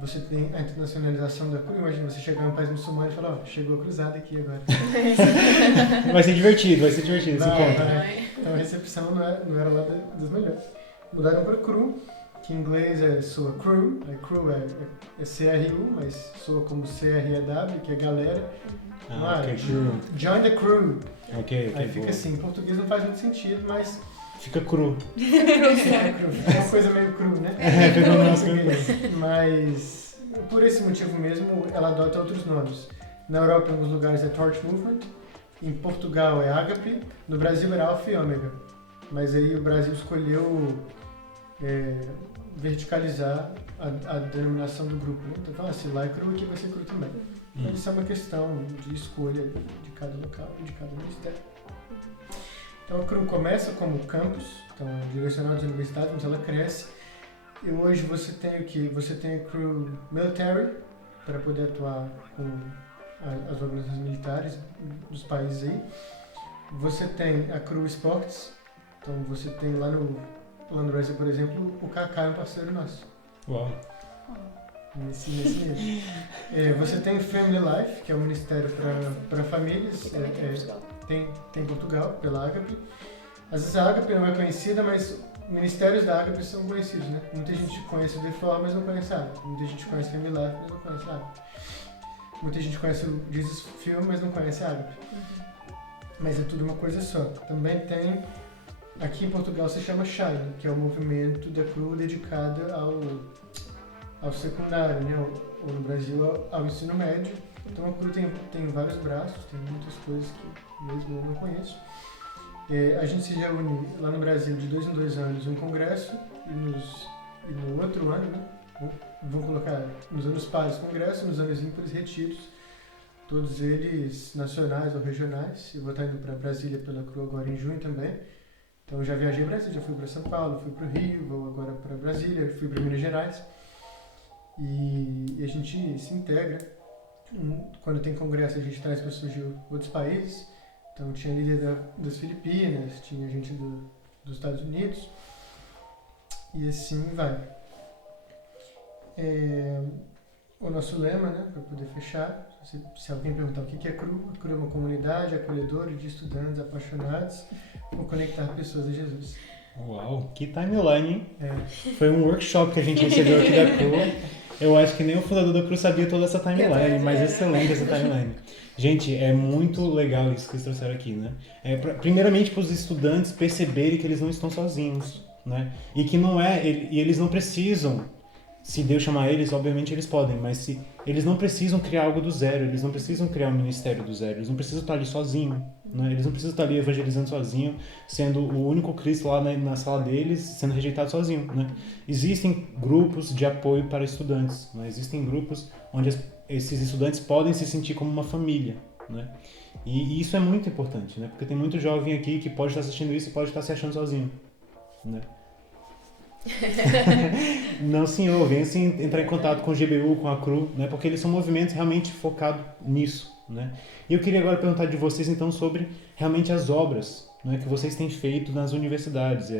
Você tem a internacionalização da CRU. Imagina você chegar em um país muçulmano e falar, chegou a cruzada aqui agora. Vai ser divertido esse encontro. Então a recepção não era lá das melhores. Mudaram para CRU, que em inglês soa crew. A crew é C-R-U, mas soa como C-R-E-W, que é galera. Ok, crew. Join the crew. Ok, Aí fica boa. assim, em português não faz muito sentido, mas Fica cru. é uma coisa meio cru, né? Pegou o nosso cru. Mas por esse motivo mesmo, ela adota outros nomes. Na Europa, em alguns lugares é Torch Movement, em Portugal é Ágape, no Brasil era Alpha e Ômega. Mas aí o Brasil escolheu verticalizar a denominação do grupo. Né? Então, se lá é cru, aqui vai ser cru também. Então, isso é uma questão de escolha de cada local e de cada ministério. Então, a CRU começa como campus, então é direcionado às universidades, mas ela cresce. E hoje você tem o quê? Você tem a CRU Military, para poder atuar com as organizações militares dos países aí. Você tem a CRU Sports, então você tem lá no Brasil, por exemplo, o Kaká é um parceiro nosso. Uau. Nesse nível. Você tem Family Life, que é o Ministério para Famílias. Tem em Portugal, pela Ágape. Às vezes a Ágape não é conhecida, mas ministérios da Ágape são conhecidos, né? Muita gente conhece o The Flow, mas não conhece a Ágape. Muita gente conhece Family Life, mas não conhece a Ágape. Muita gente conhece o Jesus Film, mas não conhece a Ágape. Mas é tudo uma coisa só. Também tem, aqui em Portugal se chama Shine, que é o movimento da CRU dedicado ao secundário, né? Ou no Brasil ao ensino médio. Então a CRU tem vários braços, tem muitas coisas que mesmo eu não conheço. A gente se reúne lá no Brasil de 2 em 2 anos em um congresso e no outro ano, né? Vamos colocar nos anos pares congresso, nos anos ímpares retiros, todos eles nacionais ou regionais. Eu vou estar indo para Brasília pela CRU agora em junho também. Então eu já viajei para Brasília, já fui para São Paulo, fui para o Rio, vou agora para Brasília, fui para Minas Gerais. E a gente se integra. Quando tem congresso, a gente traz pessoas de outros países. Então tinha líder das Filipinas, tinha gente dos Estados Unidos. E assim vai. O nosso lema, né, para poder fechar, se alguém perguntar o que é CRU, a CRU é uma comunidade acolhedora de estudantes apaixonados por conectar pessoas a Jesus. Uau, que timeline, hein? Foi um workshop que a gente recebeu aqui da CRU. Eu acho que nem o fundador da CRU sabia toda essa timeline, mas excelente essa timeline. Gente, é muito legal isso que eles trouxeram aqui, né? Primeiramente para os estudantes perceberem que eles não estão sozinhos, né? E que não e eles não precisam, se Deus chamar eles, obviamente eles podem, mas eles não precisam criar algo do zero, eles não precisam criar um ministério do zero, eles não precisam estar ali sozinhos, né? Eles não precisam estar ali evangelizando sozinho, sendo o único Cristo lá na sala deles, sendo rejeitado sozinho, né? Existem grupos de apoio para estudantes, né? Existem grupos onde esses estudantes podem se sentir como uma família, né? E isso é muito importante, né? Porque tem muito jovem aqui que pode estar assistindo isso e pode estar se achando sozinho, né? Não, senhor, venha assim, entrar em contato com o GBU, com a CRU, né? Porque eles são movimentos realmente focados nisso, né? E eu queria agora perguntar de vocês então sobre realmente as obras, né, que vocês têm feito nas universidades,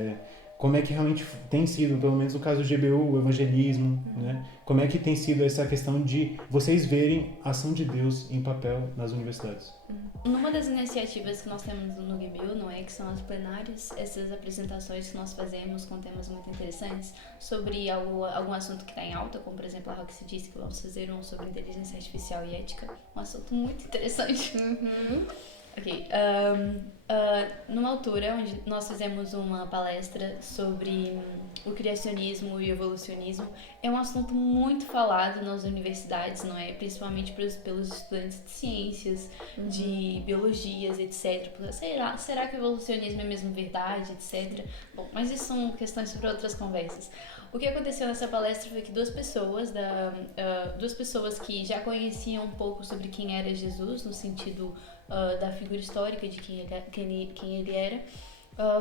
como é que realmente tem sido, pelo menos no caso do GBU, o evangelismo, né? Como é que tem sido essa questão de vocês verem a ação de Deus em papel nas universidades? Numa das iniciativas que nós temos no GBU, não é, que são as plenárias, essas apresentações que nós fazemos com temas muito interessantes sobre algum assunto que está em alta, como por exemplo a Roxy disse que vamos fazer um sobre inteligência artificial e ética, um assunto muito interessante. Ok. Numa altura onde nós fizemos uma palestra sobre o criacionismo e o evolucionismo, é um assunto muito falado nas universidades, não é? Principalmente pelos estudantes de ciências, de biologias, etc. Será que o evolucionismo é mesmo verdade, etc. Bom, mas isso são questões para outras conversas. O que aconteceu nessa palestra foi que duas pessoas que já conheciam um pouco sobre quem era Jesus, no sentido da figura histórica de quem ele era,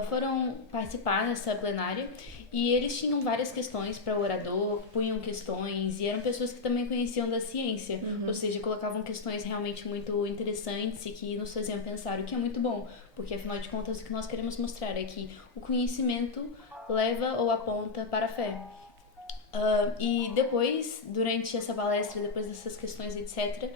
foram participar nessa plenária e eles tinham várias questões para o orador, punham questões e eram pessoas que também conheciam da ciência, ou seja, colocavam questões realmente muito interessantes e que nos faziam pensar, o que é muito bom, porque afinal de contas o que nós queremos mostrar é que o conhecimento leva ou aponta para a fé. E depois, durante essa palestra, depois dessas questões, etc.,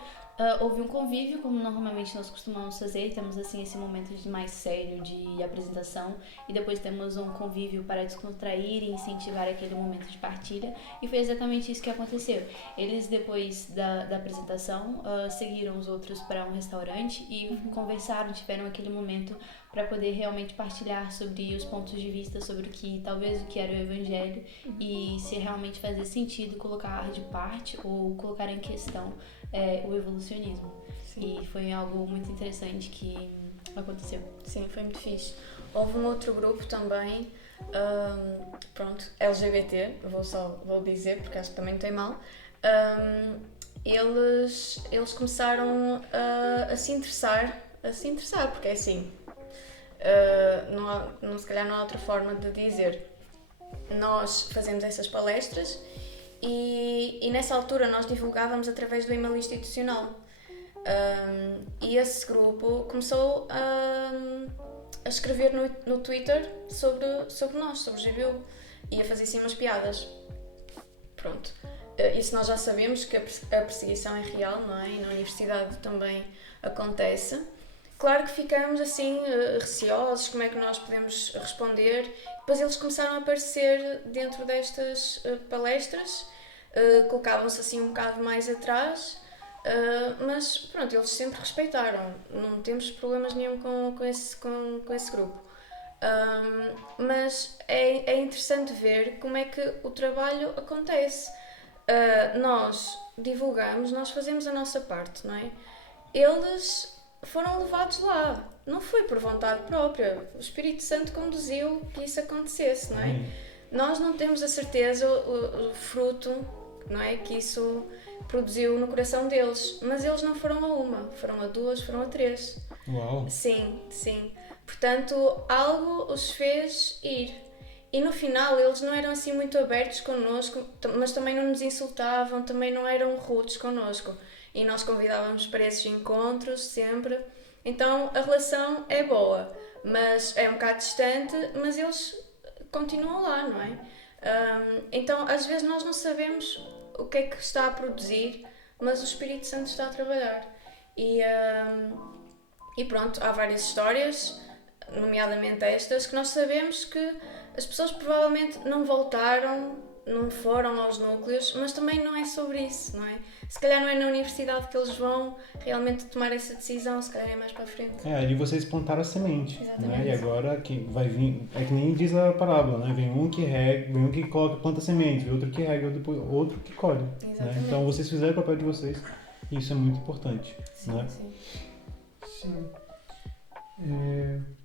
houve um convívio, como normalmente nós costumamos fazer. Temos assim esse momento mais sério de apresentação e depois temos um convívio para descontrair e incentivar aquele momento de partilha, e foi exatamente isso que aconteceu. Eles, depois da apresentação, seguiram os outros para um restaurante e conversaram, tiveram aquele momento para poder realmente partilhar sobre os pontos de vista, sobre talvez o que era o evangelho e se realmente fazia sentido colocar de parte ou colocar em questão o evolucionismo. Sim. E foi algo muito interessante que aconteceu. Sim, foi muito fixe. Houve um outro grupo também, LGBT, vou dizer porque acho que também não tem mal. Eles começaram a se interessar, porque é assim, se calhar não há outra forma de dizer. Nós fazemos essas palestras e nessa altura nós divulgávamos através do e-mail institucional. E esse grupo começou a escrever no Twitter sobre nós, sobre o GBU, e a fazer assim umas piadas. Pronto. Isso nós já sabemos que a perseguição é real, não é? E na universidade também acontece. Claro que ficamos assim receosos, como é que nós podemos responder. Depois eles começaram a aparecer dentro destas palestras, colocavam-se assim um bocado mais atrás, mas pronto, eles sempre respeitaram, não temos problemas nenhum com esse grupo. Mas é interessante ver como é que o trabalho acontece. Nós divulgamos, nós fazemos a nossa parte, não é? Eles foram levados lá, não foi por vontade própria, o Espírito Santo conduziu que isso acontecesse, não é? Nós não temos a certeza o fruto, não é, que isso produziu no coração deles, mas eles não foram a uma, foram a duas, foram a três. Uau! Sim. Portanto, algo os fez ir. E no final eles não eram assim muito abertos connosco, mas também não nos insultavam, também não eram rudes connosco. E nós convidávamos para esses encontros sempre. Então a relação é boa, mas é um bocado distante, mas eles continuam lá, não é? Então às vezes nós não sabemos o que é que está a produzir, mas o Espírito Santo está a trabalhar. E pronto, há várias histórias, nomeadamente estas, que nós sabemos que as pessoas provavelmente não voltaram, não foram aos núcleos, mas também não é sobre isso, não é? Se calhar não é na universidade que eles vão realmente tomar essa decisão, se calhar é mais para a frente. Ali vocês plantaram a semente, exatamente, né? E agora que vai vir, é que nem diz a parábola, né? Vem um que rega, vem um que planta semente, vem outro que rega, outro que colhe. Né? Então vocês fizeram o papel de vocês e isso é muito importante. Sim, né? Sim.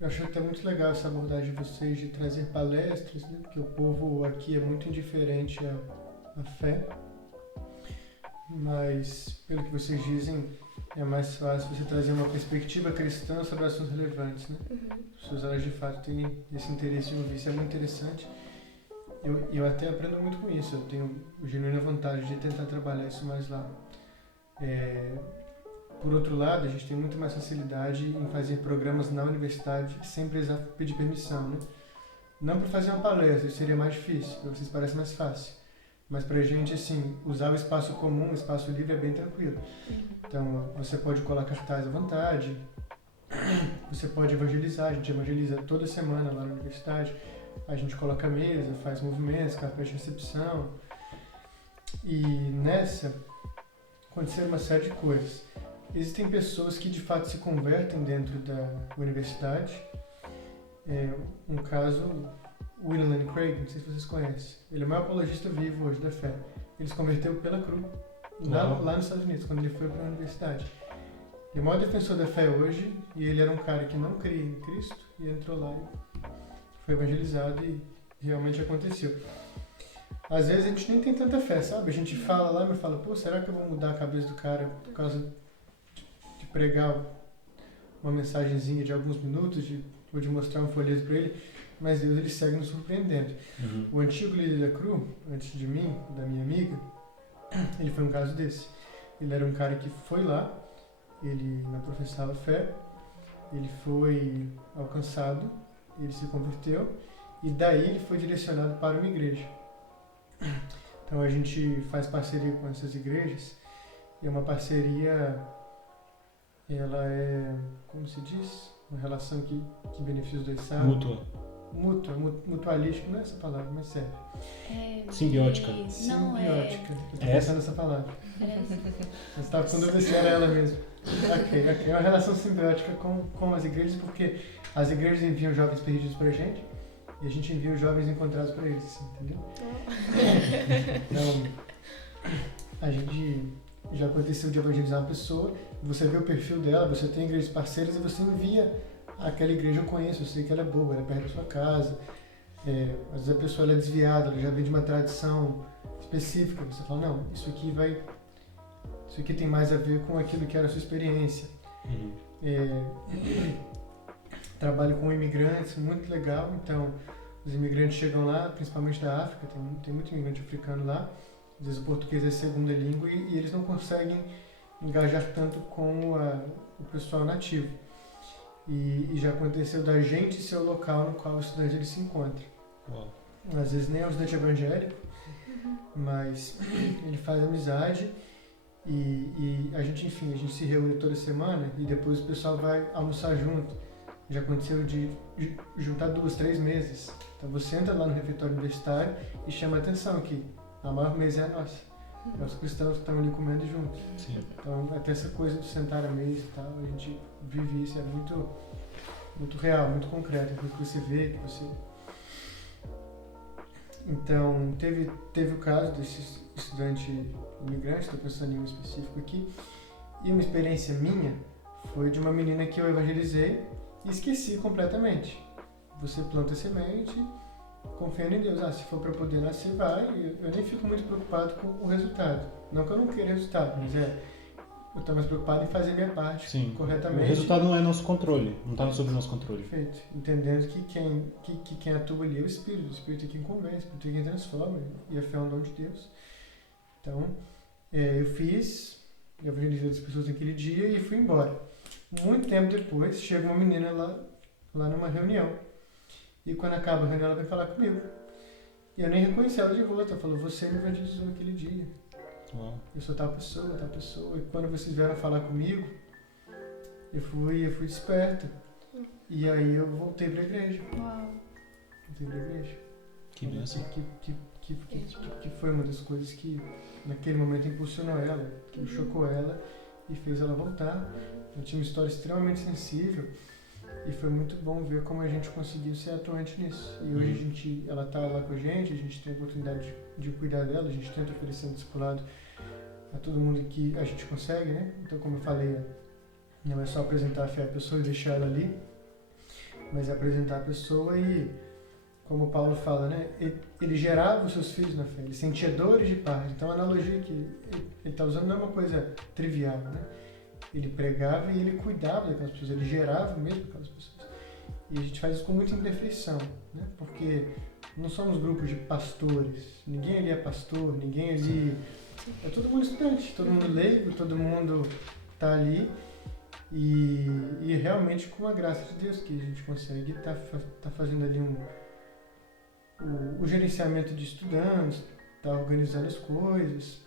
Eu acho até muito legal essa abordagem de vocês de trazer palestras, né? Porque o povo aqui é muito indiferente à fé, mas pelo que vocês dizem é mais fácil você trazer uma perspectiva cristã sobre assuntos relevantes, né? As pessoas elas de fato têm esse interesse em ouvir, isso é muito interessante. Eu até aprendo muito com isso, eu tenho genuína vontade de tentar trabalhar isso mais lá. Por outro lado, a gente tem muito mais facilidade em fazer programas na universidade sem precisar pedir permissão, né? Não para fazer uma palestra, isso seria mais difícil, para vocês parece mais fácil. Mas pra gente, assim, usar o espaço comum, o espaço livre é bem tranquilo. Então, você pode colar cartaz à vontade, você pode evangelizar, a gente evangeliza toda semana lá na universidade, a gente coloca a mesa, faz movimentos, cartaz de recepção. E nessa, aconteceram uma série de coisas. existem pessoas que de fato se convertem dentro da universidade. Um caso, William Lane Craig, não sei se vocês conhecem. Ele é o maior apologista vivo hoje da fé. Ele se converteu pela CRU, lá nos Estados Unidos, quando ele foi para a universidade. Ele é o maior defensor da fé hoje, e ele era um cara que não cria em Cristo, e entrou lá e foi evangelizado, e realmente aconteceu. Às vezes a gente nem tem tanta fé, sabe? A gente fala lá, mas fala, pô, será que eu vou mudar a cabeça do cara por causa de pregar uma mensagenzinha de alguns minutos, ou de mostrar um folheto para ele? Mas Deus, ele segue nos surpreendendo. O antigo líder da CRU, antes de mim, da minha amiga, ele foi um caso desse. Ele era um cara que foi lá, ele não professava fé, ele foi alcançado, ele se converteu, e daí ele foi direcionado para uma igreja. Então a gente faz parceria com essas igrejas, e é uma parceria, ela é, como se diz? Uma relação que beneficia os dois lados. Mutualística, não é essa palavra, mas serve. Simbiótica. Simbiótica. Eu tô pensando nessa palavra. Você estava com dúvida se era ela mesmo. Ok. É uma relação simbiótica com as igrejas, porque as igrejas enviam jovens perdidos pra gente, e a gente envia os jovens encontrados pra eles, assim, entendeu? Então, a gente já aconteceu de evangelizar uma pessoa, você vê o perfil dela, você tem igrejas parceiras e você envia aquela igreja, eu conheço, eu sei que ela é boa, ela é perto da sua casa. Às vezes a pessoa ela é desviada, ela já vem de uma tradição específica, você fala, não, isso aqui tem mais a ver com aquilo que era a sua experiência. Trabalho com imigrantes, muito legal. Então, os imigrantes chegam lá, principalmente da África, tem muito imigrante africano lá. Às vezes o português é segunda língua e eles não conseguem engajar tanto com o pessoal nativo. E já aconteceu da gente ser o local no qual o estudante ele se encontra. Às vezes nem é um estudante evangélico, mas ele faz amizade e a gente se reúne toda semana e depois o pessoal vai almoçar junto. Já aconteceu de juntar 2, 3 mesas. Então você entra lá no refeitório universitário e chama a atenção que a maior mesa é a nossa. Os cristãos estão ali comendo juntos. Sim. Então até essa coisa de sentar à mesa e tal, a gente vive isso, é muito, muito real, muito concreto, aquilo que você vê, que você... Então teve o caso desse estudante imigrante, estou pensando em um específico aqui, e uma experiência minha foi de uma menina que eu evangelizei e esqueci completamente. Você planta semente, confiando em Deus. Se for para poder nascer, vai. Eu nem fico muito preocupado com o resultado. Não que eu não queira resultado, mas eu estou mais preocupado em fazer minha parte corretamente. O resultado não é nosso controle, não está sob nosso controle. Perfeito. Entendendo que quem atua ali é o Espírito é quem convence, o Espírito é quem transforma, e a fé é um dom de Deus. Então, eu evangelizei as pessoas naquele dia e fui embora. Muito tempo depois, chega uma menina lá numa reunião. E quando acaba a reunião, ela vem falar comigo. E eu nem reconheci ela de volta. Ela falou, você me evangelizou naquele dia. Uau. Eu sou tal pessoa. E quando vocês vieram falar comigo, eu fui desperto. E aí eu voltei pra igreja. Uau. Voltei pra igreja. Que bênção. Que foi uma das coisas que naquele momento impulsionou ela, que chocou ela e fez ela voltar. Eu tinha uma história extremamente sensível e foi muito bom ver como a gente conseguiu ser atuante nisso. E hoje ela está lá com a gente tem a oportunidade de cuidar dela, a gente tenta oferecer um discipulado a todo mundo que a gente consegue, né? Então, como eu falei, não é só apresentar a fé à pessoa e deixar ela ali, mas é apresentar a pessoa e, como Paulo fala, né? Ele gerava os seus filhos na fé, ele sentia dores de parto. Então a analogia que ele está usando não é uma coisa trivial, né? Ele pregava e ele cuidava daquelas pessoas, ele gerava mesmo aquelas pessoas. E a gente faz isso com muita imperfeição, né? Porque não somos grupos de pastores, ninguém ali é pastor, ninguém ali... É todo mundo estudante, todo mundo leigo, todo mundo está ali e realmente com a graça de Deus que a gente consegue tá fazendo ali o gerenciamento de estudantes, tá organizando as coisas,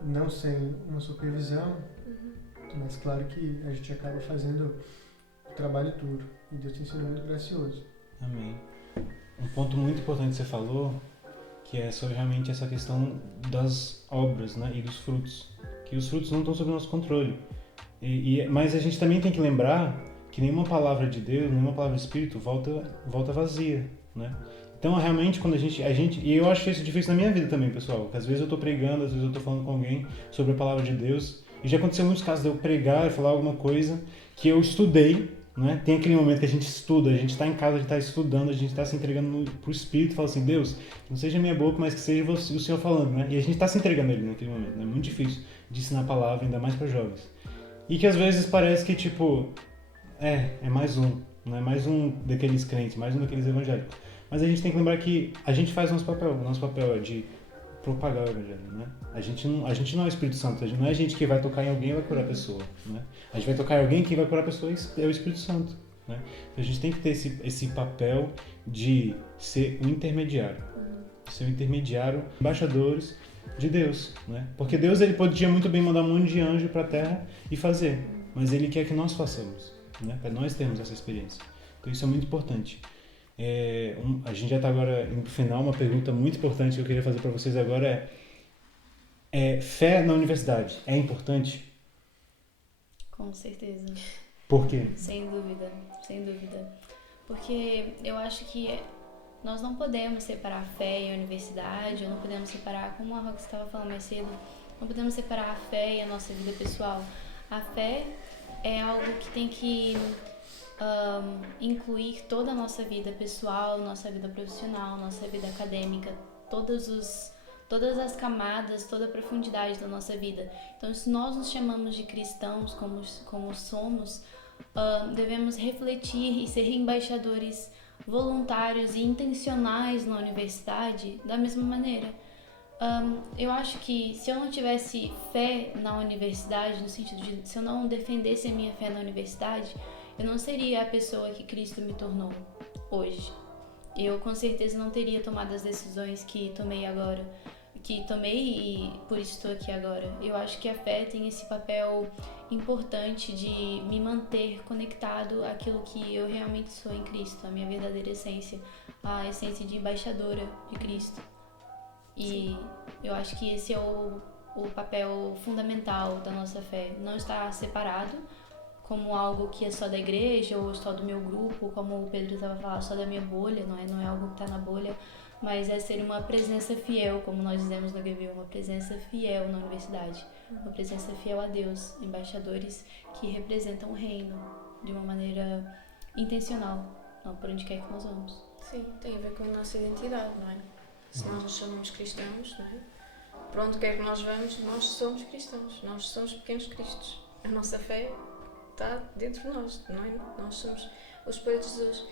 não sem uma supervisão, mas claro que a gente acaba fazendo o trabalho duro e Deus tem sido muito gracioso. Amém. Um ponto muito importante que você falou, que é sobre realmente essa questão das obras, né, e dos frutos. Que os frutos não estão sob nosso controle. Mas a gente também tem que lembrar que nenhuma palavra de Deus, nenhuma palavra do Espírito volta vazia, né? Então, realmente, quando a gente... E eu acho isso difícil na minha vida também, pessoal. Que às vezes eu tô pregando, às vezes eu tô falando com alguém sobre a palavra de Deus. E já aconteceu muitos casos de eu pregar e falar alguma coisa que eu estudei, né? Tem aquele momento que a gente estuda, a gente está em casa, a gente está estudando, a gente está se entregando pro Espírito e fala assim, Deus, não seja minha boca, mas que seja o Senhor falando, né? E a gente está se entregando a Ele naquele momento, né? É muito difícil de ensinar a palavra, ainda mais para jovens. E que às vezes parece que, tipo, é mais um, não é mais um daqueles crentes, mais um daqueles evangélicos. Mas a gente tem que lembrar que a gente faz o nosso papel é de propagar o evangelho, né? A gente não é o Espírito Santo, não é a gente que vai tocar em alguém e vai curar a pessoa, né? A gente vai tocar em alguém que vai curar a pessoa é o Espírito Santo, né? Então a gente tem que ter esse papel de ser o intermediário, embaixadores de Deus, né? Porque Deus, ele podia muito bem mandar um monte de anjo para a terra e fazer, mas ele quer que nós façamos, né? Para nós termos essa experiência. Então isso é muito importante. A gente já está agora indo para o final. Uma pergunta muito importante que eu queria fazer para vocês agora é fé na universidade é importante? Com certeza. Por quê? Sem dúvida, sem dúvida. Porque eu acho que nós não podemos separar fé e a universidade, ou não podemos separar, como a Rox estava falando mais cedo, não podemos separar a fé e a nossa vida pessoal. A fé é algo que tem que incluir toda a nossa vida pessoal, nossa vida profissional, nossa vida acadêmica, todas as camadas, toda a profundidade da nossa vida. Então, se nós nos chamamos de cristãos, como somos, devemos refletir e ser embaixadores voluntários e intencionais na universidade da mesma maneira. Eu acho que se eu não tivesse fé na universidade, no sentido de se eu não defendesse a minha fé na universidade, eu não seria a pessoa que Cristo me tornou hoje. Eu com certeza não teria tomado as decisões que tomei agora, e por isso estou aqui agora. Eu acho que a fé tem esse papel importante de me manter conectado àquilo que eu realmente sou em Cristo, a minha verdadeira essência, a essência de embaixadora de Cristo. E eu acho que esse é o papel fundamental da nossa fé, não estar separado como algo que é só da igreja ou só do meu grupo, como o Pedro estava falando, só da minha bolha, não é algo que está na bolha, mas é ser uma presença fiel, como nós dizemos no GBU, uma presença fiel na universidade, uma presença fiel a Deus, embaixadores que representam o reino de uma maneira intencional, não por onde quer que nós vamos. Sim, tem a ver com a nossa identidade, não é? Se nós nos chamamos cristãos, não é? Para onde quer que nós vamos, nós somos cristãos, nós somos pequenos cristos. A nossa fé está dentro de nós, não é? Nós somos o espelho de Jesus.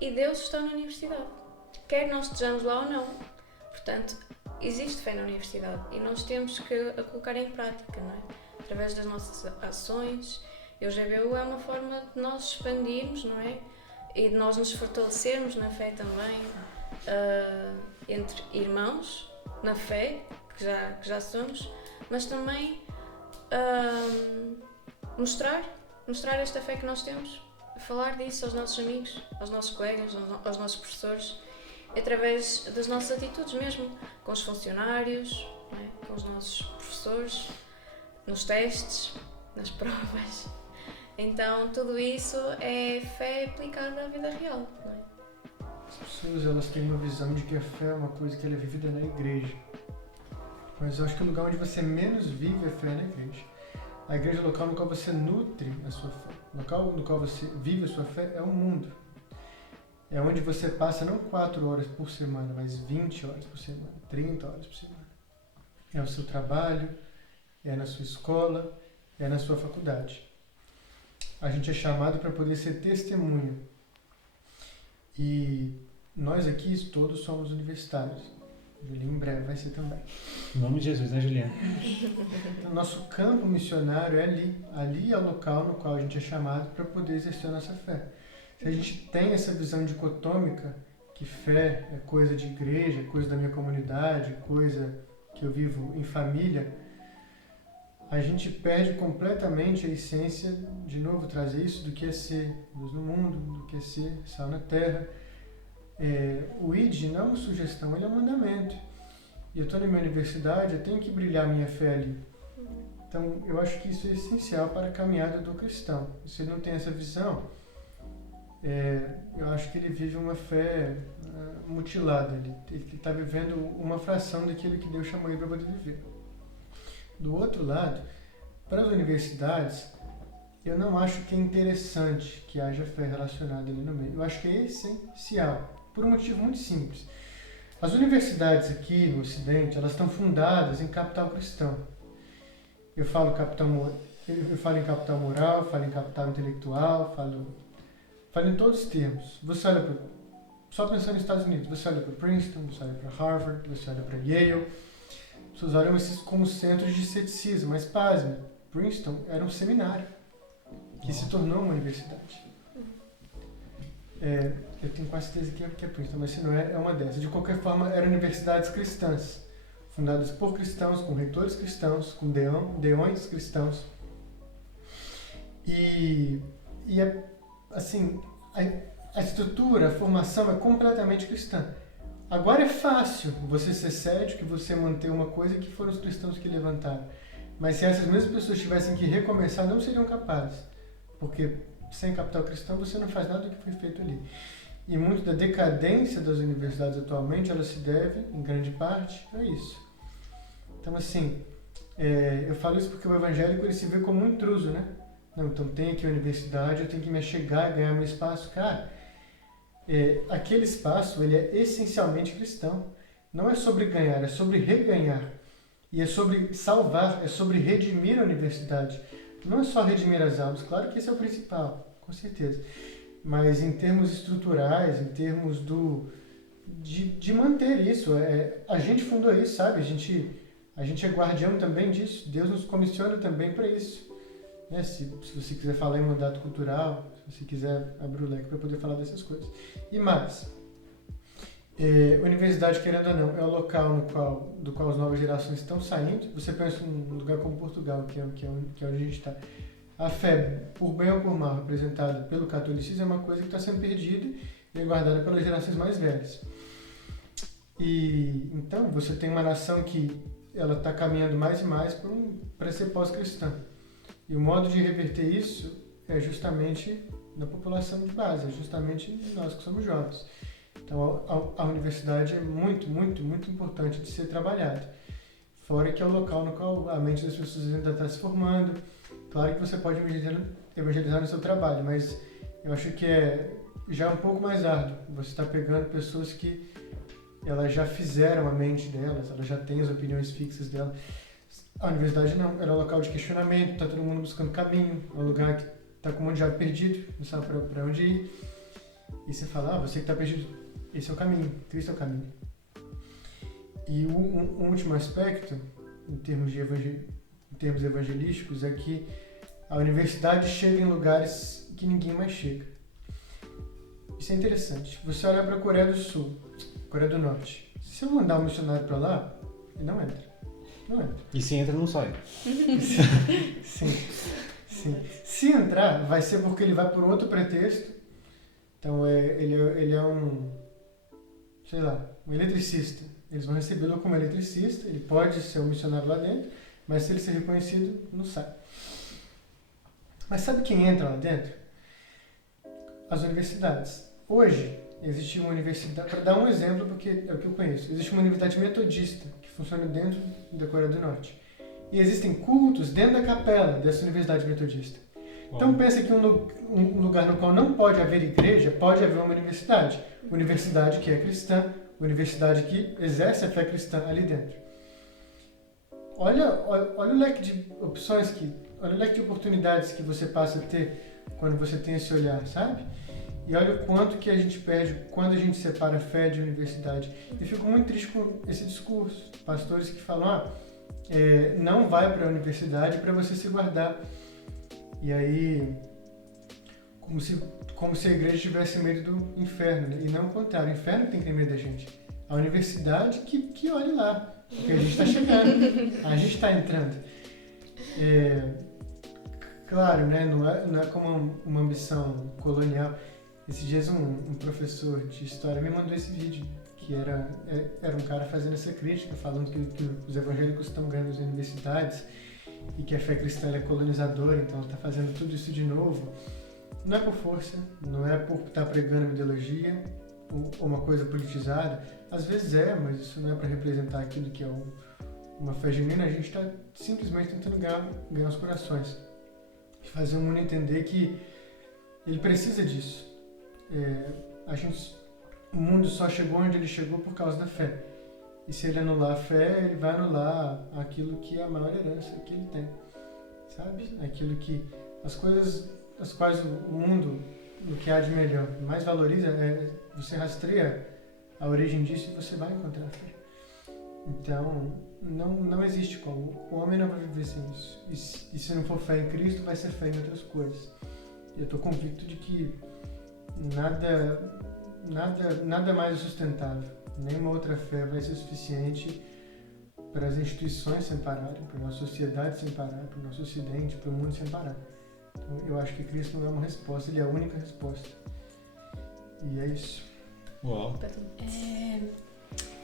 E Deus está na universidade, quer nós estejamos lá ou não. Portanto, existe fé na universidade e nós temos que a colocar em prática, não é? Através das nossas ações. E o GBU é uma forma de nós expandirmos, não é? E de nós nos fortalecermos na fé também, entre irmãos, na fé, que já somos, mas também mostrar esta fé que nós temos, falar disso aos nossos amigos, aos nossos colegas, aos nossos professores, através das nossas atitudes mesmo, com os funcionários, não é? Com os nossos professores, nos testes, nas provas. Então, tudo isso é fé aplicada à vida real, não é? As pessoas, elas têm uma visão de que a fé é uma coisa que ela é vivida na igreja. Mas eu acho que o lugar onde você menos vive a fé é na igreja. A igreja é o local no qual você nutre a sua fé. O local no qual você vive a sua fé é o mundo. É onde você passa não 4 horas por semana, mas 20 horas por semana, 30 horas por semana. É o seu trabalho, é na sua escola, é na sua faculdade. A gente é chamado para poder ser testemunha. E nós aqui todos somos universitários. Juliana em breve vai ser também. Em nome de Jesus, né, Juliana? Então, nosso campo missionário é ali. Ali é o local no qual a gente é chamado para poder exercer a nossa fé. Se a gente tem essa visão dicotômica, que fé é coisa de igreja, coisa da minha comunidade, coisa que eu vivo em família, a gente perde completamente a essência, de novo, trazer isso do que é ser luz no mundo, do que é ser sal na terra. O ID não é uma sugestão, ele é um mandamento. E eu estou na minha universidade, eu tenho que brilhar minha fé ali. Então, eu acho que isso é essencial para a caminhada do cristão. Se ele não tem essa visão, eu acho que ele vive uma fé mutilada. Ele está vivendo uma fração daquilo que Deus chamou ele para poder viver. Do outro lado, para as universidades, eu não acho que é interessante que haja fé relacionada ali no meio. Eu acho que é essencial, por um motivo muito simples. As universidades aqui no Ocidente, elas estão fundadas em capital cristão. Eu falo em capital moral, falo em capital intelectual, falo em todos os termos. Você olha só pensando nos Estados Unidos, você olha para Princeton, você olha para Harvard, você olha para Yale. Vocês olham esses como centros de ceticismo, mas pasme, Princeton era um seminário que se tornou uma universidade. Eu tenho quase certeza que é Princeton, mas se não é uma dessas. De qualquer forma, eram universidades cristãs, fundadas por cristãos, com reitores cristãos, com deões cristãos. A estrutura, a formação é completamente cristã. Agora é fácil você ser cético e você manter uma coisa que foram os cristãos que levantaram. Mas se essas mesmas pessoas tivessem que recomeçar, não seriam capazes. Porque sem capital cristão você não faz nada do que foi feito ali. E muito da decadência das universidades atualmente, ela se deve, em grande parte, a isso. Então, assim, eu falo isso porque o evangélico ele se vê como um intruso, né? Não, então tem aqui a universidade, eu tenho que me achegar e ganhar meu espaço. Cara, aquele espaço ele é essencialmente cristão. Não é sobre ganhar, é sobre reganhar. E é sobre salvar, é sobre redimir a universidade. Não é só redimir as almas, claro que esse é o principal, com certeza. Mas em termos estruturais, em termos de manter isso, a gente fundou isso, sabe? A gente é guardião também disso, Deus nos comissiona também para isso. Né? Se você quiser falar em mandato cultural, se você quiser abrir o leque para poder falar dessas coisas. E mais, universidade, querendo ou não, é o local do qual as novas gerações estão saindo. Você pensa num lugar como Portugal, que é onde a gente está. A fé, por bem ou por mal, representada pelo catolicismo, é uma coisa que está sendo perdida e é guardada pelas gerações mais velhas. E então você tem uma nação que ela está caminhando mais e mais para ser pós-cristã. E o modo de reverter isso é justamente na população de base, é justamente nós que somos jovens. Então a universidade é muito, muito, muito importante de ser trabalhada. Fora que é o local no qual a mente das pessoas ainda está se formando. Claro que você pode evangelizar no seu trabalho, mas eu acho que é já um pouco mais árduo. Você está pegando pessoas que elas já fizeram a mente delas, elas já têm as opiniões fixas delas. A universidade não, era um local de questionamento, está todo mundo buscando caminho, é um lugar que está com um monte de diabo perdido, não sabe para onde ir. E você fala, você que está perdido, esse é o caminho, Cristo é o caminho. E um último aspecto, em termos evangelísticos, é que a universidade chega em lugares que ninguém mais chega. Isso é interessante. Você olha para a Coreia do Sul, Coreia do Norte. Se eu mandar um missionário para lá, ele não entra. Não entra. E se entra, não sai. Sim. Se entrar, vai ser porque ele vai por outro pretexto. Então, ele é um eletricista. Eles vão recebê-lo como eletricista. Ele pode ser um missionário lá dentro, mas se ele ser reconhecido, não sai. Mas sabe quem entra lá dentro? As universidades. Hoje, existe uma universidade, para dar um exemplo, porque é o que eu conheço, existe uma universidade metodista que funciona dentro da Coreia do Norte. E existem cultos dentro da capela dessa universidade metodista. Então pensa que um lugar no qual não pode haver igreja, pode haver uma universidade. Universidade que é cristã, universidade que exerce a fé cristã ali dentro. Olha o leque de opções, olha o leque de oportunidades que você passa a ter quando você tem esse olhar, sabe? E olha o quanto que a gente perde quando a gente separa fé de universidade. Eu fico muito triste com esse discurso. Pastores que falam, não vai para a universidade para você se guardar. E aí, como se a igreja tivesse medo do inferno, né? E não o contrário, o inferno tem que ter medo da gente. A universidade que olhe lá, porque a gente está chegando, a gente está entrando. Claro, né? Não é como uma ambição colonial. Esses dias um professor de história me mandou esse vídeo, que era um cara fazendo essa crítica, falando que os evangélicos estão ganhando as universidades e que a fé cristã é colonizadora, então ela está fazendo tudo isso de novo, não é por força, não é por estar pregando uma ideologia ou uma coisa politizada. Às vezes mas isso não é para representar aquilo que é uma fé genuína. A gente está simplesmente tentando ganhar os corações e fazer o mundo entender que ele precisa disso. O mundo só chegou onde ele chegou por causa da fé. E se ele anular a fé, ele vai anular aquilo que é a maior herança que ele tem, sabe? Aquilo que as coisas as quais o mundo, o que há de melhor, mais valoriza, você rastreia a origem disso e você vai encontrar a fé. Então, não existe como. O homem não vai viver sem isso. E se não for fé em Cristo, vai ser fé em outras coisas. E eu estou convicto de que nada mais é sustentável. Nenhuma outra fé vai ser suficiente para as instituições se pararem, para a nossa sociedade se parar, para o nosso ocidente, para o mundo se parar. Então, eu acho que Cristo não é uma resposta, Ele é a única resposta. E é isso. Uau.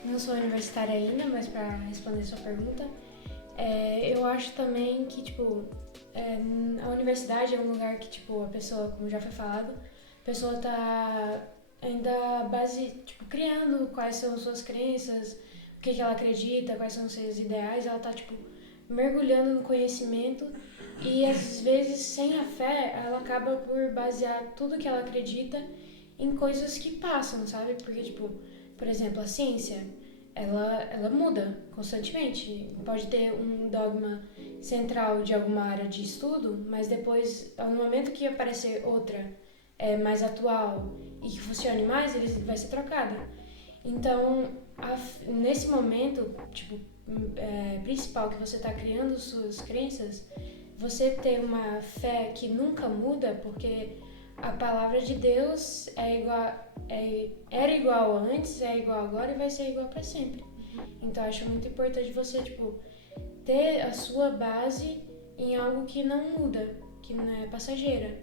Não sou universitária ainda, mas para responder sua pergunta, eu acho também que, a universidade é um lugar que, a pessoa, como já foi falado, a pessoa tá ainda criando quais são suas crenças, o que ela acredita, quais são os seus ideais, ela tá, mergulhando no conhecimento e, às vezes, sem a fé, ela acaba por basear tudo que ela acredita em coisas que passam, sabe? Porque, por exemplo, a ciência, ela muda constantemente. Pode ter um dogma central de alguma área de estudo, mas depois, no momento que aparecer outra mais atual e que funcione mais, ele vai ser trocada. Então, nesse momento, principal que você está criando suas crenças, você ter uma fé que nunca muda, porque a palavra de Deus era igual antes, é igual agora e vai ser igual para sempre. Então, acho muito importante você, ter a sua base em algo que não muda, que não é passageira.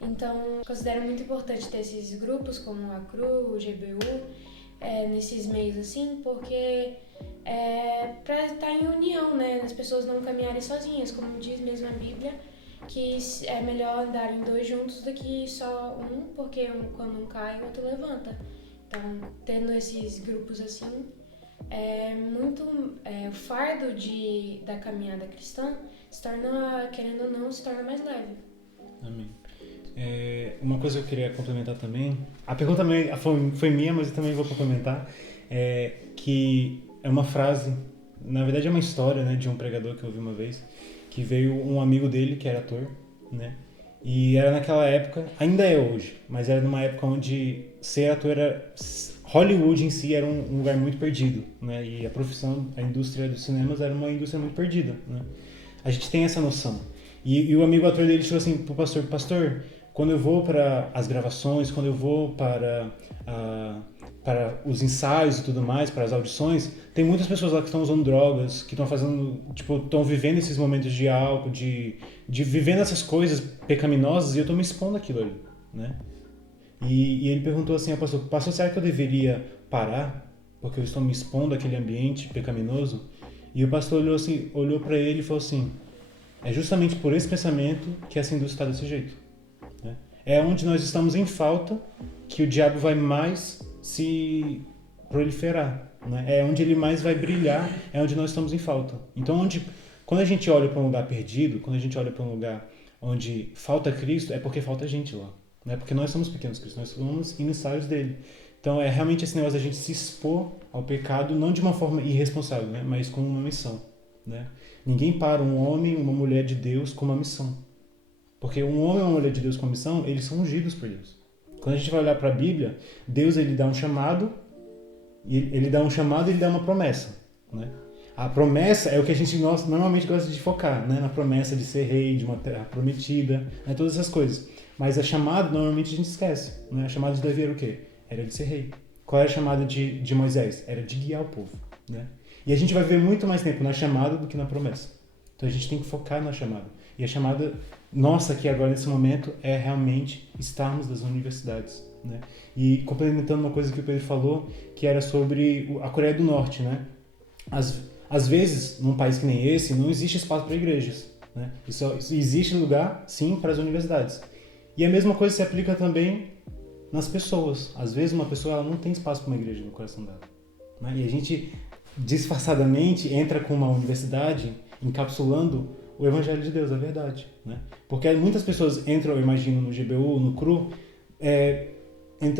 Então, considero muito importante ter esses grupos como a CRU, o GBU, nesses meios assim, porque para estar em união, né? As pessoas não caminharem sozinhas, como diz mesmo a Bíblia, que é melhor andarem dois juntos do que só um, porque quando um cai, o outro levanta. Então, tendo esses grupos assim, o fardo da caminhada cristã se torna, querendo ou não, se torna mais leve. Amém. Uma coisa que eu queria complementar também, a pergunta foi minha, mas eu também vou complementar, que é uma frase, na verdade é uma história, né, de um pregador que eu ouvi uma vez, que veio um amigo dele que era ator, né, e era naquela época, ainda é hoje, mas era numa época onde ser ator era... Hollywood em si era um lugar muito perdido, né, e a indústria dos cinemas era uma indústria muito perdida, né. A gente tem essa noção. E o amigo ator dele chegou assim pro pastor, quando eu vou para as gravações, quando eu vou para os ensaios e tudo mais, para as audições, tem muitas pessoas lá que estão usando drogas, que estão fazendo, estão vivendo esses momentos de álcool, de vivendo essas coisas pecaminosas, e eu estou me expondo àquilo ali, né? E ele perguntou assim ao pastor, será que eu deveria parar, porque eu estou me expondo àquele ambiente pecaminoso? E o pastor olhou para ele e falou assim, é justamente por esse pensamento que essa indústria está desse jeito. Né? É onde nós estamos em falta que o diabo vai mais se proliferar. Né? É onde ele mais vai brilhar, é onde nós estamos em falta. Então, quando a gente olha para um lugar perdido, quando a gente olha para um lugar onde falta Cristo, é porque falta gente lá. Né? Porque nós somos pequenos Cristos, nós somos emissários dele. Então, é realmente esse negócio da gente se expor ao pecado, não de uma forma irresponsável, né? Mas com uma missão. Né? Ninguém para um homem, uma mulher de Deus com uma missão. Porque um homem e uma mulher de Deus com missão, eles são ungidos por Deus. Quando a gente vai olhar para a Bíblia, Deus ele dá um chamado, e ele dá uma promessa. Né? A promessa é o que a gente normalmente gosta de focar, né? Na promessa de ser rei, de uma terra prometida, né? Todas essas coisas. Mas a chamada, normalmente a gente esquece. Né? A chamada de Davi era o quê? Era de ser rei. Qual era a chamada de Moisés? Era de guiar o povo. Né? E a gente vai ver muito mais tempo na chamada do que na promessa. Então a gente tem que focar na chamada. E a chamada nossa aqui agora nesse momento é realmente estarmos nas universidades. Né? E complementando uma coisa que o Pedro falou, que era sobre a Coreia do Norte. Né? Às vezes, num país que nem esse, não existe espaço para igrejas. né? Isso existe lugar, sim, para as universidades. E a mesma coisa se aplica também nas pessoas. Às vezes uma pessoa ela não tem espaço para uma igreja no coração dela, né? E a gente disfarçadamente entra com uma universidade encapsulando o evangelho de Deus, a verdade, né? Porque muitas pessoas entram, eu imagino, no GBU, no CRU,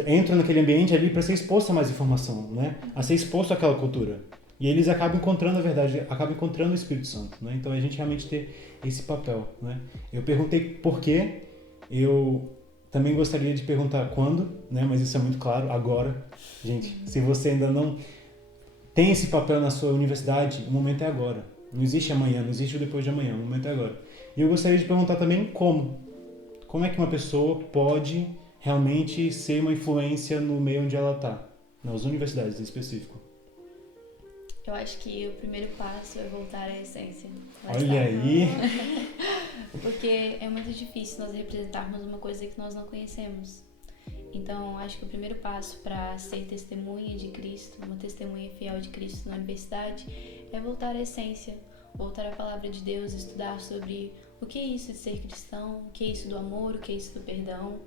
entram naquele ambiente ali para ser exposto a mais informação, né? A ser exposto àquela cultura. E eles acabam encontrando a verdade, acabam encontrando o Espírito Santo, né? Então a gente realmente ter esse papel, né? Eu perguntei por quê, eu também gostaria de perguntar quando, né? Mas isso é muito claro, agora. Gente, se você ainda não tem esse papel na sua universidade, o momento é agora. Não existe amanhã, não existe o depois de amanhã, o momento é agora. E eu gostaria de perguntar também como. Como é que uma pessoa pode realmente ser uma influência no meio onde ela está, nas universidades em específico? Eu acho que o primeiro passo é voltar à essência. Olha aí! Porque é muito difícil nós representarmos uma coisa que nós não conhecemos. Então, acho que o primeiro passo para ser testemunha de Cristo, uma testemunha fiel de Cristo na universidade, é voltar à essência, voltar à palavra de Deus, estudar sobre o que é isso de ser cristão, o que é isso do amor, o que é isso do perdão.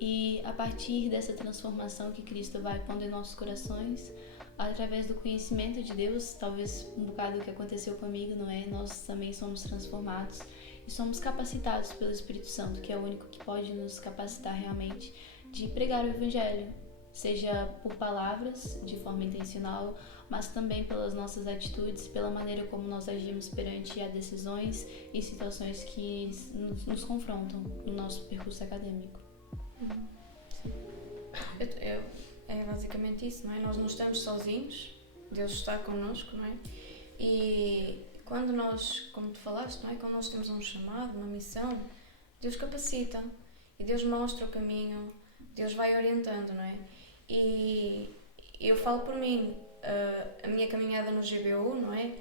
E a partir dessa transformação que Cristo vai pondo em nossos corações, através do conhecimento de Deus, talvez um bocado do que aconteceu comigo, não é? Nós também somos transformados e somos capacitados pelo Espírito Santo, que é o único que pode nos capacitar realmente de pregar o Evangelho, seja por palavras, de forma intencional, mas também pelas nossas atitudes, pela maneira como nós agimos perante a decisões e situações que nos confrontam no nosso percurso acadêmico. É basicamente isso, não é? Nós não estamos sozinhos, Deus está connosco, não é? E quando nós, como tu falaste, não é? Quando nós temos um chamado, uma missão, Deus capacita e Deus mostra o caminho, Deus vai orientando, não é? E eu falo por mim, a minha caminhada no GBU, não é?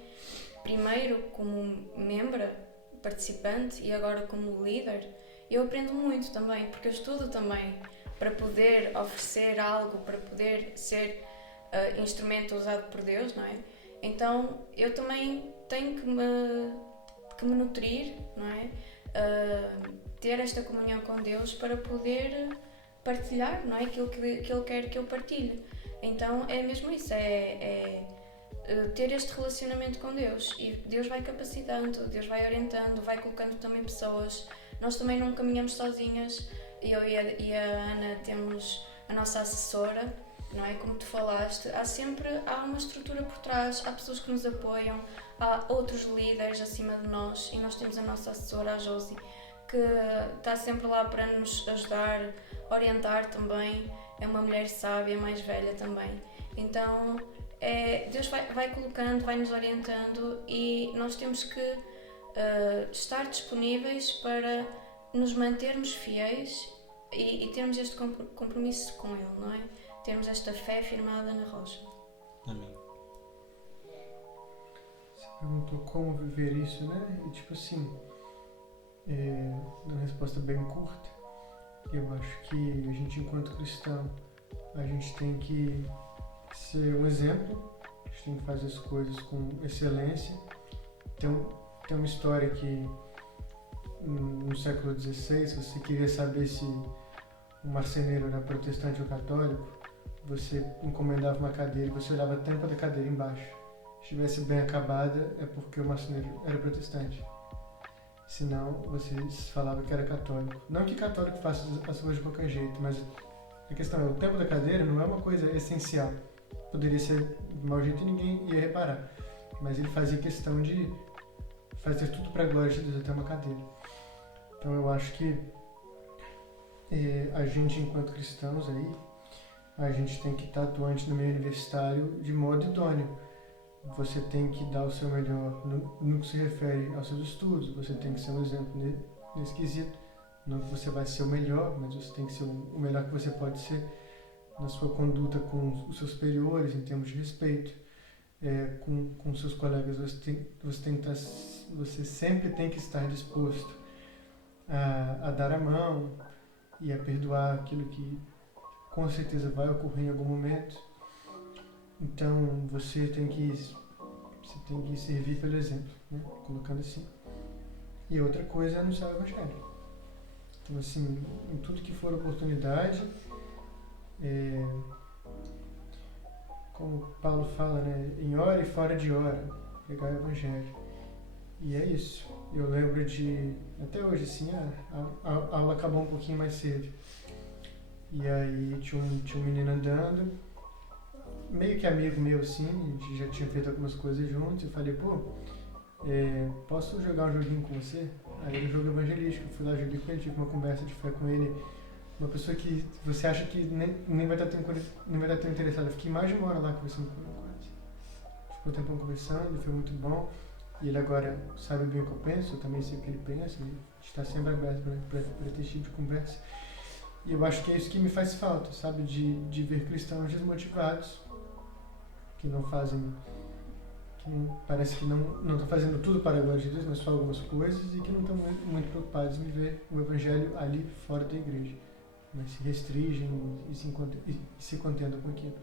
Primeiro como membro, participante e agora como líder, eu aprendo muito também, porque eu estudo também para poder oferecer algo, para poder ser instrumento usado por Deus, não é? Então eu também tenho que me nutrir, não é? Ter esta comunhão com Deus para poder partilhar, não é? Aquilo que Ele quer que eu partilhe. Então é mesmo isso, ter este relacionamento com Deus e Deus vai capacitando, Deus vai orientando, vai colocando também pessoas. Nós também não caminhamos sozinhas, eu e a Ana temos a nossa assessora, não é? Como tu falaste, há uma estrutura por trás, há pessoas que nos apoiam, há outros líderes acima de nós e nós temos a nossa assessora, a Josi, que está sempre lá para nos ajudar, orientar também, é uma mulher sábia, mais velha também. Então, Deus vai colocando, vai nos orientando e nós temos que estar disponíveis para nos mantermos fiéis e termos este compromisso com Ele, não é? Termos esta fé firmada na rocha. Amém. Você perguntou como viver isso, né? E tipo assim, uma resposta bem curta, eu acho que a gente, enquanto cristão, a gente tem que ser um exemplo, a gente tem que fazer as coisas com excelência. Tem uma história que no século XVI, se você queria saber se o marceneiro era protestante ou católico, você encomendava uma cadeira e você olhava a tampa da cadeira embaixo. Se estivesse bem acabada, é porque o marceneiro era protestante. Senão, você falava que era católico. Não que católico faça as coisas de qualquer jeito, mas a questão é, o tempo da cadeira não é uma coisa essencial. Poderia ser de mau jeito e ninguém ia reparar. Mas ele fazia questão de fazer tudo para a glória de Deus até uma cadeira. Então eu acho que a gente, enquanto cristãos aí, a gente tem que estar atuante no meio universitário de modo idôneo. Você tem que dar o seu melhor no que se refere aos seus estudos, você tem que ser um exemplo nesse quesito. Não que você vai ser o melhor, mas você tem que ser o melhor que você pode ser na sua conduta com os seus superiores, em termos de respeito. Com seus colegas, você sempre tem que estar disposto a dar a mão e a perdoar aquilo que com certeza vai ocorrer em algum momento. Então você tem que servir pelo exemplo, né? Colocando assim. e outra coisa é anunciar o Evangelho. Então, assim, em tudo que for oportunidade, como Paulo fala, né, em hora e fora de hora, pregar o Evangelho. E é isso. Eu lembro de, até hoje, assim, a aula acabou um pouquinho mais cedo. E aí tinha um menino andando, meio que amigo meu, assim, a gente já tinha feito algumas coisas juntos. Eu falei, pô, posso jogar um joguinho com você? Aí era um jogo evangelístico, eu fui lá, joguei com ele, tive uma conversa de fé com ele. Uma pessoa que você acha que nem vai estar tão interessado. Eu fiquei mais de uma hora lá conversando com ele, quase. Ficou um tempão conversando, foi muito bom. E ele agora sabe bem o que eu penso, eu também sei o que ele pensa. A gente está sempre aberto para ter esse tipo de conversa. E eu acho que é isso que me faz falta, sabe? De ver cristãos desmotivados, que não fazem... parece que não estão fazendo tudo para a glória de Deus, mas só algumas coisas, e que não estão muito preocupados em ver o Evangelho ali fora da igreja. Mas se restringem e se contentam com aquilo.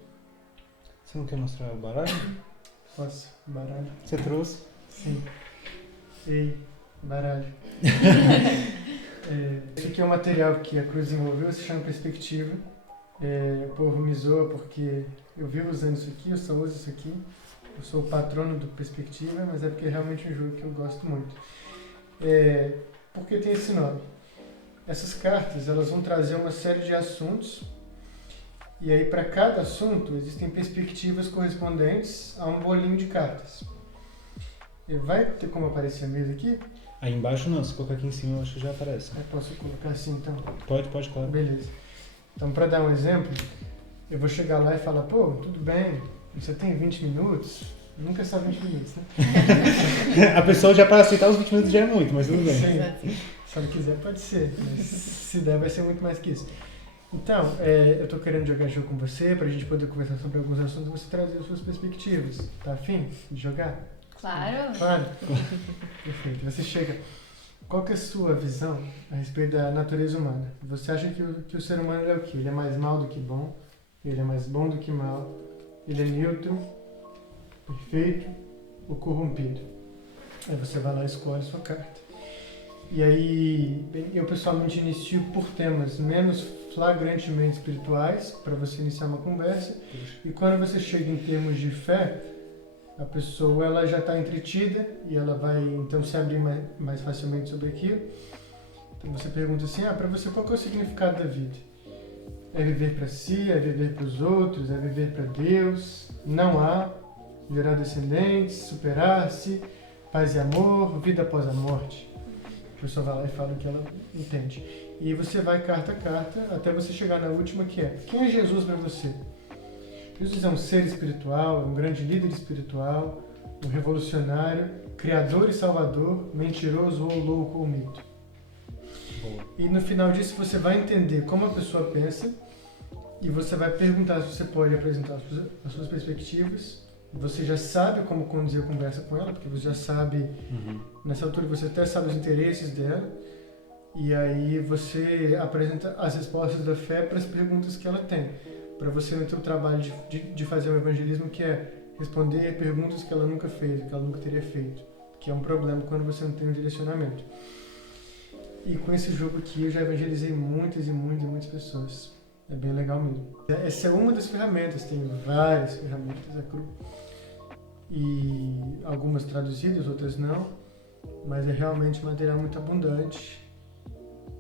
Você não quer mostrar o baralho? Posso? Baralho? Você trouxe? Sim. Ei, baralho. Esse aqui é um material que a Cruz desenvolveu, se chama Perspectiva. O povo me zoa porque eu vivo usando isso aqui, eu só uso isso aqui. Eu sou o patrono do Perspectiva, mas é porque é realmente um jogo que eu gosto muito. Por que tem esse nome? Essas cartas, elas vão trazer uma série de assuntos, e aí para cada assunto existem perspectivas correspondentes a um bolinho de cartas. Vai ter como aparecer a mesa aqui? Aí embaixo não, se colocar aqui em cima eu acho que já aparece. Eu posso colocar assim então? Pode, claro. Beleza. Então, para dar um exemplo, eu vou chegar lá e falar, pô, tudo bem, você tem 20 minutos? Nunca é só 20 minutos, né? A pessoa já para aceitar os 20 minutos já é muito, mas tudo bem. Sim. Se ela quiser, pode ser, mas se der, vai ser muito mais que isso. Então, eu tô querendo jogar jogo com você, pra gente poder conversar sobre alguns assuntos e você trazer as suas perspectivas. Tá afim de jogar? Claro. Claro. Perfeito. Você chega... Qual que é a sua visão a respeito da natureza humana? Você acha que o ser humano é o quê? Ele é mais mal do que bom? Ele é mais bom do que mal? Ele é neutro, perfeito ou corrompido? Aí você vai lá e escolhe sua carta. E aí, eu pessoalmente inicio por temas menos flagrantemente espirituais, para você iniciar uma conversa. E quando você chega em termos de fé, a pessoa ela já está entretida e ela vai então se abrir mais facilmente sobre aquilo. Então você pergunta assim, para você qual que é o significado da vida? É viver para si, é viver para os outros, é viver para Deus, não há, gerar descendentes, superar-se, paz e amor, vida após a morte. A pessoa vai lá e fala o que ela entende. E você vai carta a carta até você chegar na última, que é: quem é Jesus para você? Jesus é um ser espiritual, um grande líder espiritual, um revolucionário, criador e salvador, mentiroso ou louco ou mito. Boa. E no final disso você vai entender como a pessoa pensa e você vai perguntar se você pode apresentar as suas perspectivas. Você já sabe como conduzir a conversa com ela, porque você já sabe, nessa altura você até sabe os interesses dela, e aí você apresenta as respostas da fé para as perguntas que ela tem, para você no seu trabalho de fazer o evangelismo, que é responder perguntas que ela nunca fez, que ela nunca teria feito, que é um problema quando você não tem um direcionamento. E com esse jogo aqui eu já evangelizei muitas e muitas pessoas. É bem legal mesmo. Essa é uma das ferramentas, tem várias ferramentas da Cru. E algumas traduzidas, outras não. Mas é realmente material muito abundante.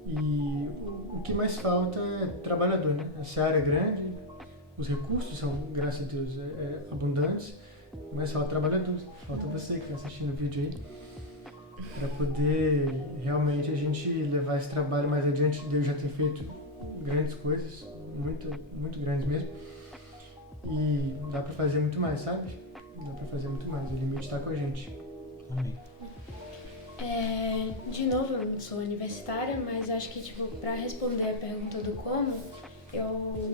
E o que mais falta é trabalhador, né? Essa área é grande, os recursos são, graças a Deus, abundantes. Mas falta trabalhadores. Falta você que está assistindo o vídeo aí. Para poder realmente a gente levar esse trabalho mais adiante. Deus já tem feito grandes coisas. Muito grandes mesmo, e dá pra fazer muito mais, sabe? Dá pra fazer muito mais, o limite tá com a gente. Amém. De novo, eu não sou universitária, mas acho que, pra responder a pergunta do como,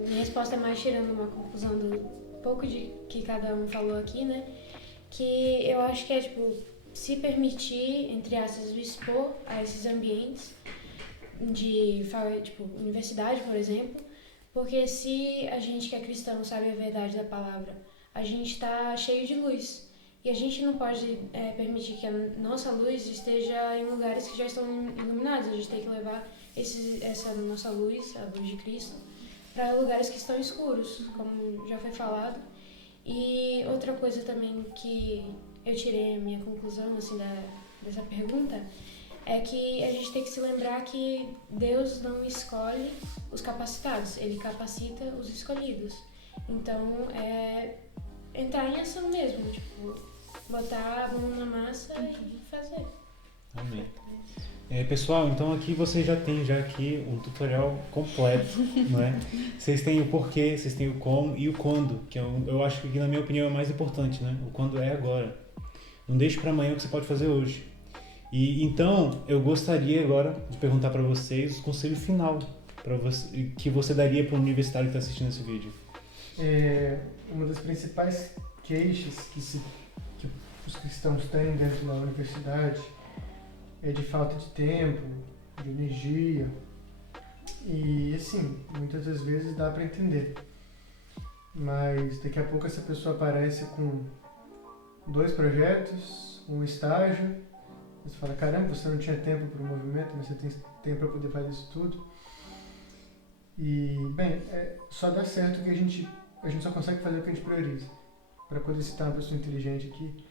minha resposta é mais tirando uma conclusão do pouco de que cada um falou aqui, né? Que eu acho que é, se permitir, entre aspas, expor a esses ambientes de, universidade, por exemplo. Porque se a gente que é cristão sabe a verdade da palavra, a gente está cheio de luz. E a gente não pode permitir que a nossa luz esteja em lugares que já estão iluminados. A gente tem que levar essa nossa luz, a luz de Cristo, para lugares que estão escuros, como já foi falado. E outra coisa também que eu tirei a minha conclusão assim, dessa pergunta é que a gente tem que se lembrar que Deus não escolhe os capacitados, Ele capacita os escolhidos. Então, entrar em ação mesmo, tipo, botar a mão na massa e fazer. Amém. Pessoal, então aqui vocês já têm aqui um tutorial completo, não é? Vocês têm o porquê, vocês têm o como e o quando, que eu acho que na minha opinião é o mais importante, né? O quando é agora. Não deixe para amanhã o que você pode fazer hoje. E então eu gostaria agora de perguntar para vocês o conselho final que você daria para um universitário que está assistindo esse vídeo. Uma das principais queixas que os cristãos têm dentro da universidade é de falta de tempo, de energia. E assim, muitas das vezes dá para entender. Mas daqui a pouco essa pessoa aparece com 2 projetos, um estágio. Você fala, caramba, você não tinha tempo para o movimento, mas você tem tempo para poder fazer isso tudo. E, bem, só dá certo que a gente só consegue fazer o que a gente prioriza. Para poder citar uma pessoa inteligente aqui,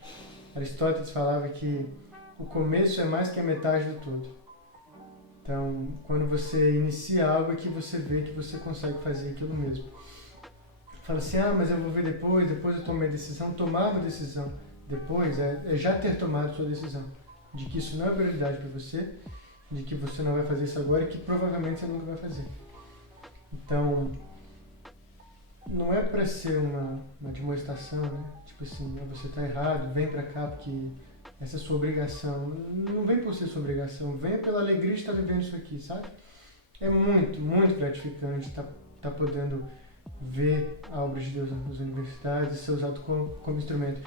Aristóteles falava que o começo é mais que a metade do todo. Então, quando você inicia algo é que você vê que você consegue fazer aquilo mesmo. Fala assim, mas eu vou ver depois eu tomo minha decisão. Tomar uma decisão depois é já ter tomado sua decisão. De que isso não é prioridade para você, de que você não vai fazer isso agora e que provavelmente você nunca vai fazer. Então, não é para ser uma demonstração, né? Tipo assim, você tá errado, vem para cá porque essa é sua obrigação. Não vem por ser sua obrigação, vem pela alegria de estar vivendo isso aqui, sabe? É muito, muito gratificante estar podendo ver a obra de Deus nas universidades e ser usado como instrumento.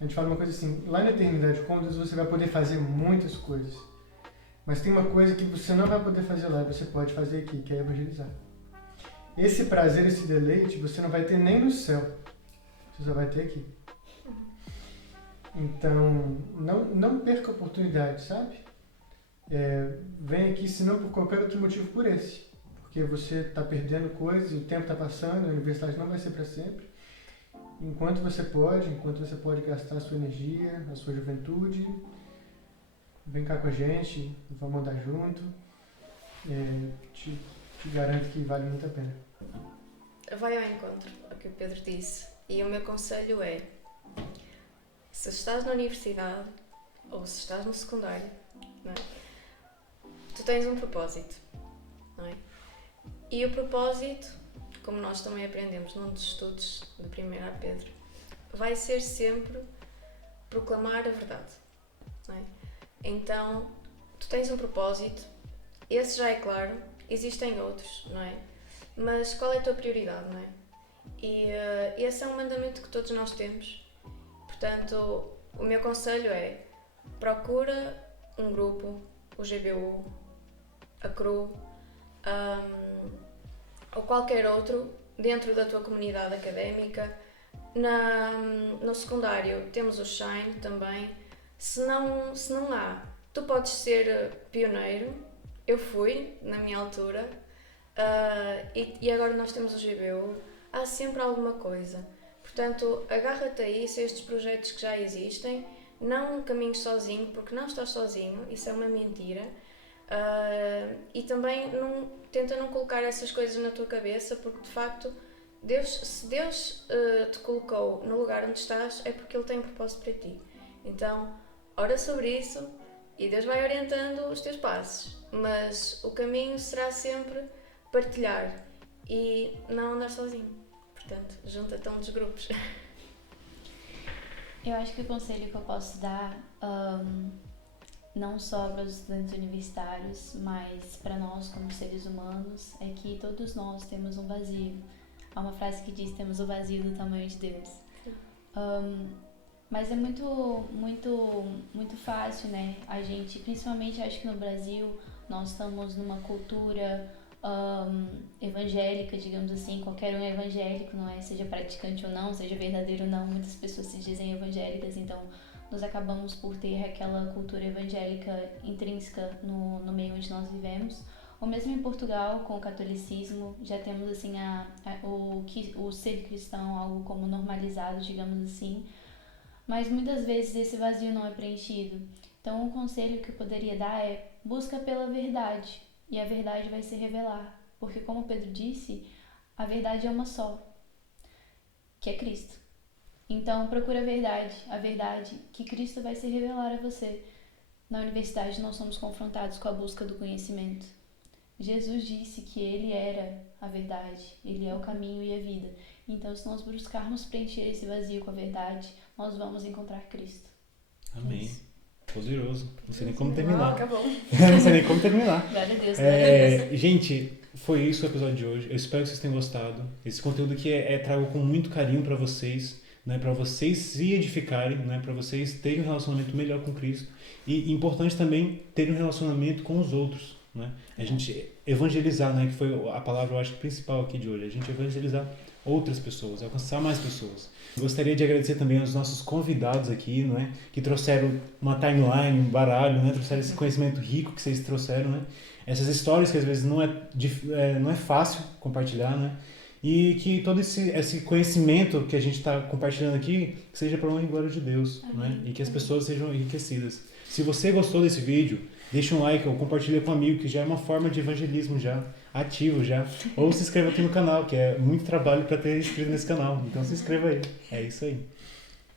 A gente fala uma coisa assim, lá na eternidade com Deus você vai poder fazer muitas coisas, mas tem uma coisa que você não vai poder fazer lá e você pode fazer aqui, que é evangelizar. Esse prazer, esse deleite, você não vai ter nem no céu, você só vai ter aqui. Então, não perca a oportunidade, sabe? Vem aqui, se não por qualquer outro motivo, por esse. Porque você está perdendo coisas, o tempo está passando, a universidade não vai ser para sempre. Enquanto você pode gastar a sua energia, a sua juventude, vem cá com a gente, vamos andar junto. Te garanto que vale muito a pena. Vai ao encontro ao que o Pedro disse. E o meu conselho é, se estás na universidade ou se estás no secundário, não é? Tu tens um propósito, não é? E o propósito, como nós também aprendemos num dos estudos do 1 Pedro, vai ser sempre proclamar a verdade, não é? Então, tu tens um propósito, esse já é claro, existem outros, não é? Mas qual é a tua prioridade, não é? E esse é um mandamento que todos nós temos. Portanto, o meu conselho é, procura um grupo, o GBU, a CRU, ou qualquer outro dentro da tua comunidade académica. No secundário temos o Shine também. Se não há, tu podes ser pioneiro. Eu fui, na minha altura, e agora nós temos o GBU. Há sempre alguma coisa. Portanto, agarra-te a isso, a estes projetos que já existem. Não caminhes sozinho, porque não estás sozinho, isso é uma mentira. E também tenta não colocar essas coisas na tua cabeça, porque de facto, se Deus te colocou no lugar onde estás, é porque Ele tem um propósito para ti. Então, ora sobre isso e Deus vai orientando os teus passos. Mas o caminho será sempre partilhar e não andar sozinho. Portanto, junta-te a um dos grupos. Eu acho que o conselho que eu posso dar, não só para os estudantes universitários, mas para nós como seres humanos, é que todos nós temos um vazio. Há uma frase que diz, temos o vazio do tamanho de Deus. Mas é muito fácil, né? A gente, principalmente acho que no Brasil, nós estamos numa cultura evangélica, digamos assim, qualquer um é evangélico, não é? Seja praticante ou não, seja verdadeiro ou não, muitas pessoas se dizem evangélicas, então nós acabamos por ter aquela cultura evangélica intrínseca no meio onde nós vivemos. Ou mesmo em Portugal, com o catolicismo, já temos assim o ser cristão algo como normalizado, digamos assim, mas muitas vezes esse vazio não é preenchido. Então, um conselho que eu poderia dar é: busca pela verdade, e a verdade vai se revelar. Porque, como Pedro disse, a verdade é uma só, que é Cristo. Então, procura a verdade que Cristo vai se revelar a você. Na universidade, nós somos confrontados com a busca do conhecimento. Jesus disse que Ele era a verdade, Ele é o caminho e a vida. Então, se nós buscarmos preencher esse vazio com a verdade, nós vamos encontrar Cristo. Amém. Poderoso. Não sei nem como Uau, terminar. acabou. Não sei nem como terminar. Glória a Deus, glória a Deus. Gente, foi isso o episódio de hoje. Eu espero que vocês tenham gostado. Esse conteúdo aqui trago com muito carinho para vocês, né, para vocês se edificarem, né, para vocês terem um relacionamento melhor com Cristo. E importante também ter um relacionamento com os outros, né? A gente evangelizar, né, que foi a palavra, eu acho, principal aqui de hoje. A gente evangelizar outras pessoas, alcançar mais pessoas. Gostaria de agradecer também aos nossos convidados aqui, né, que trouxeram uma timeline, um baralho, né, trouxeram esse conhecimento rico que vocês trouxeram, né, essas histórias que às vezes não é fácil compartilhar, né, e que todo esse conhecimento que a gente está compartilhando aqui seja para a honra e glória de Deus, né, e que as pessoas sejam enriquecidas. Se você gostou desse vídeo, deixa um like ou compartilha com um amigo, que já é uma forma de evangelismo já, ativo já. Ou se inscreva aqui no canal, que é muito trabalho para ter inscrito nesse canal. Então se inscreva aí. É isso aí.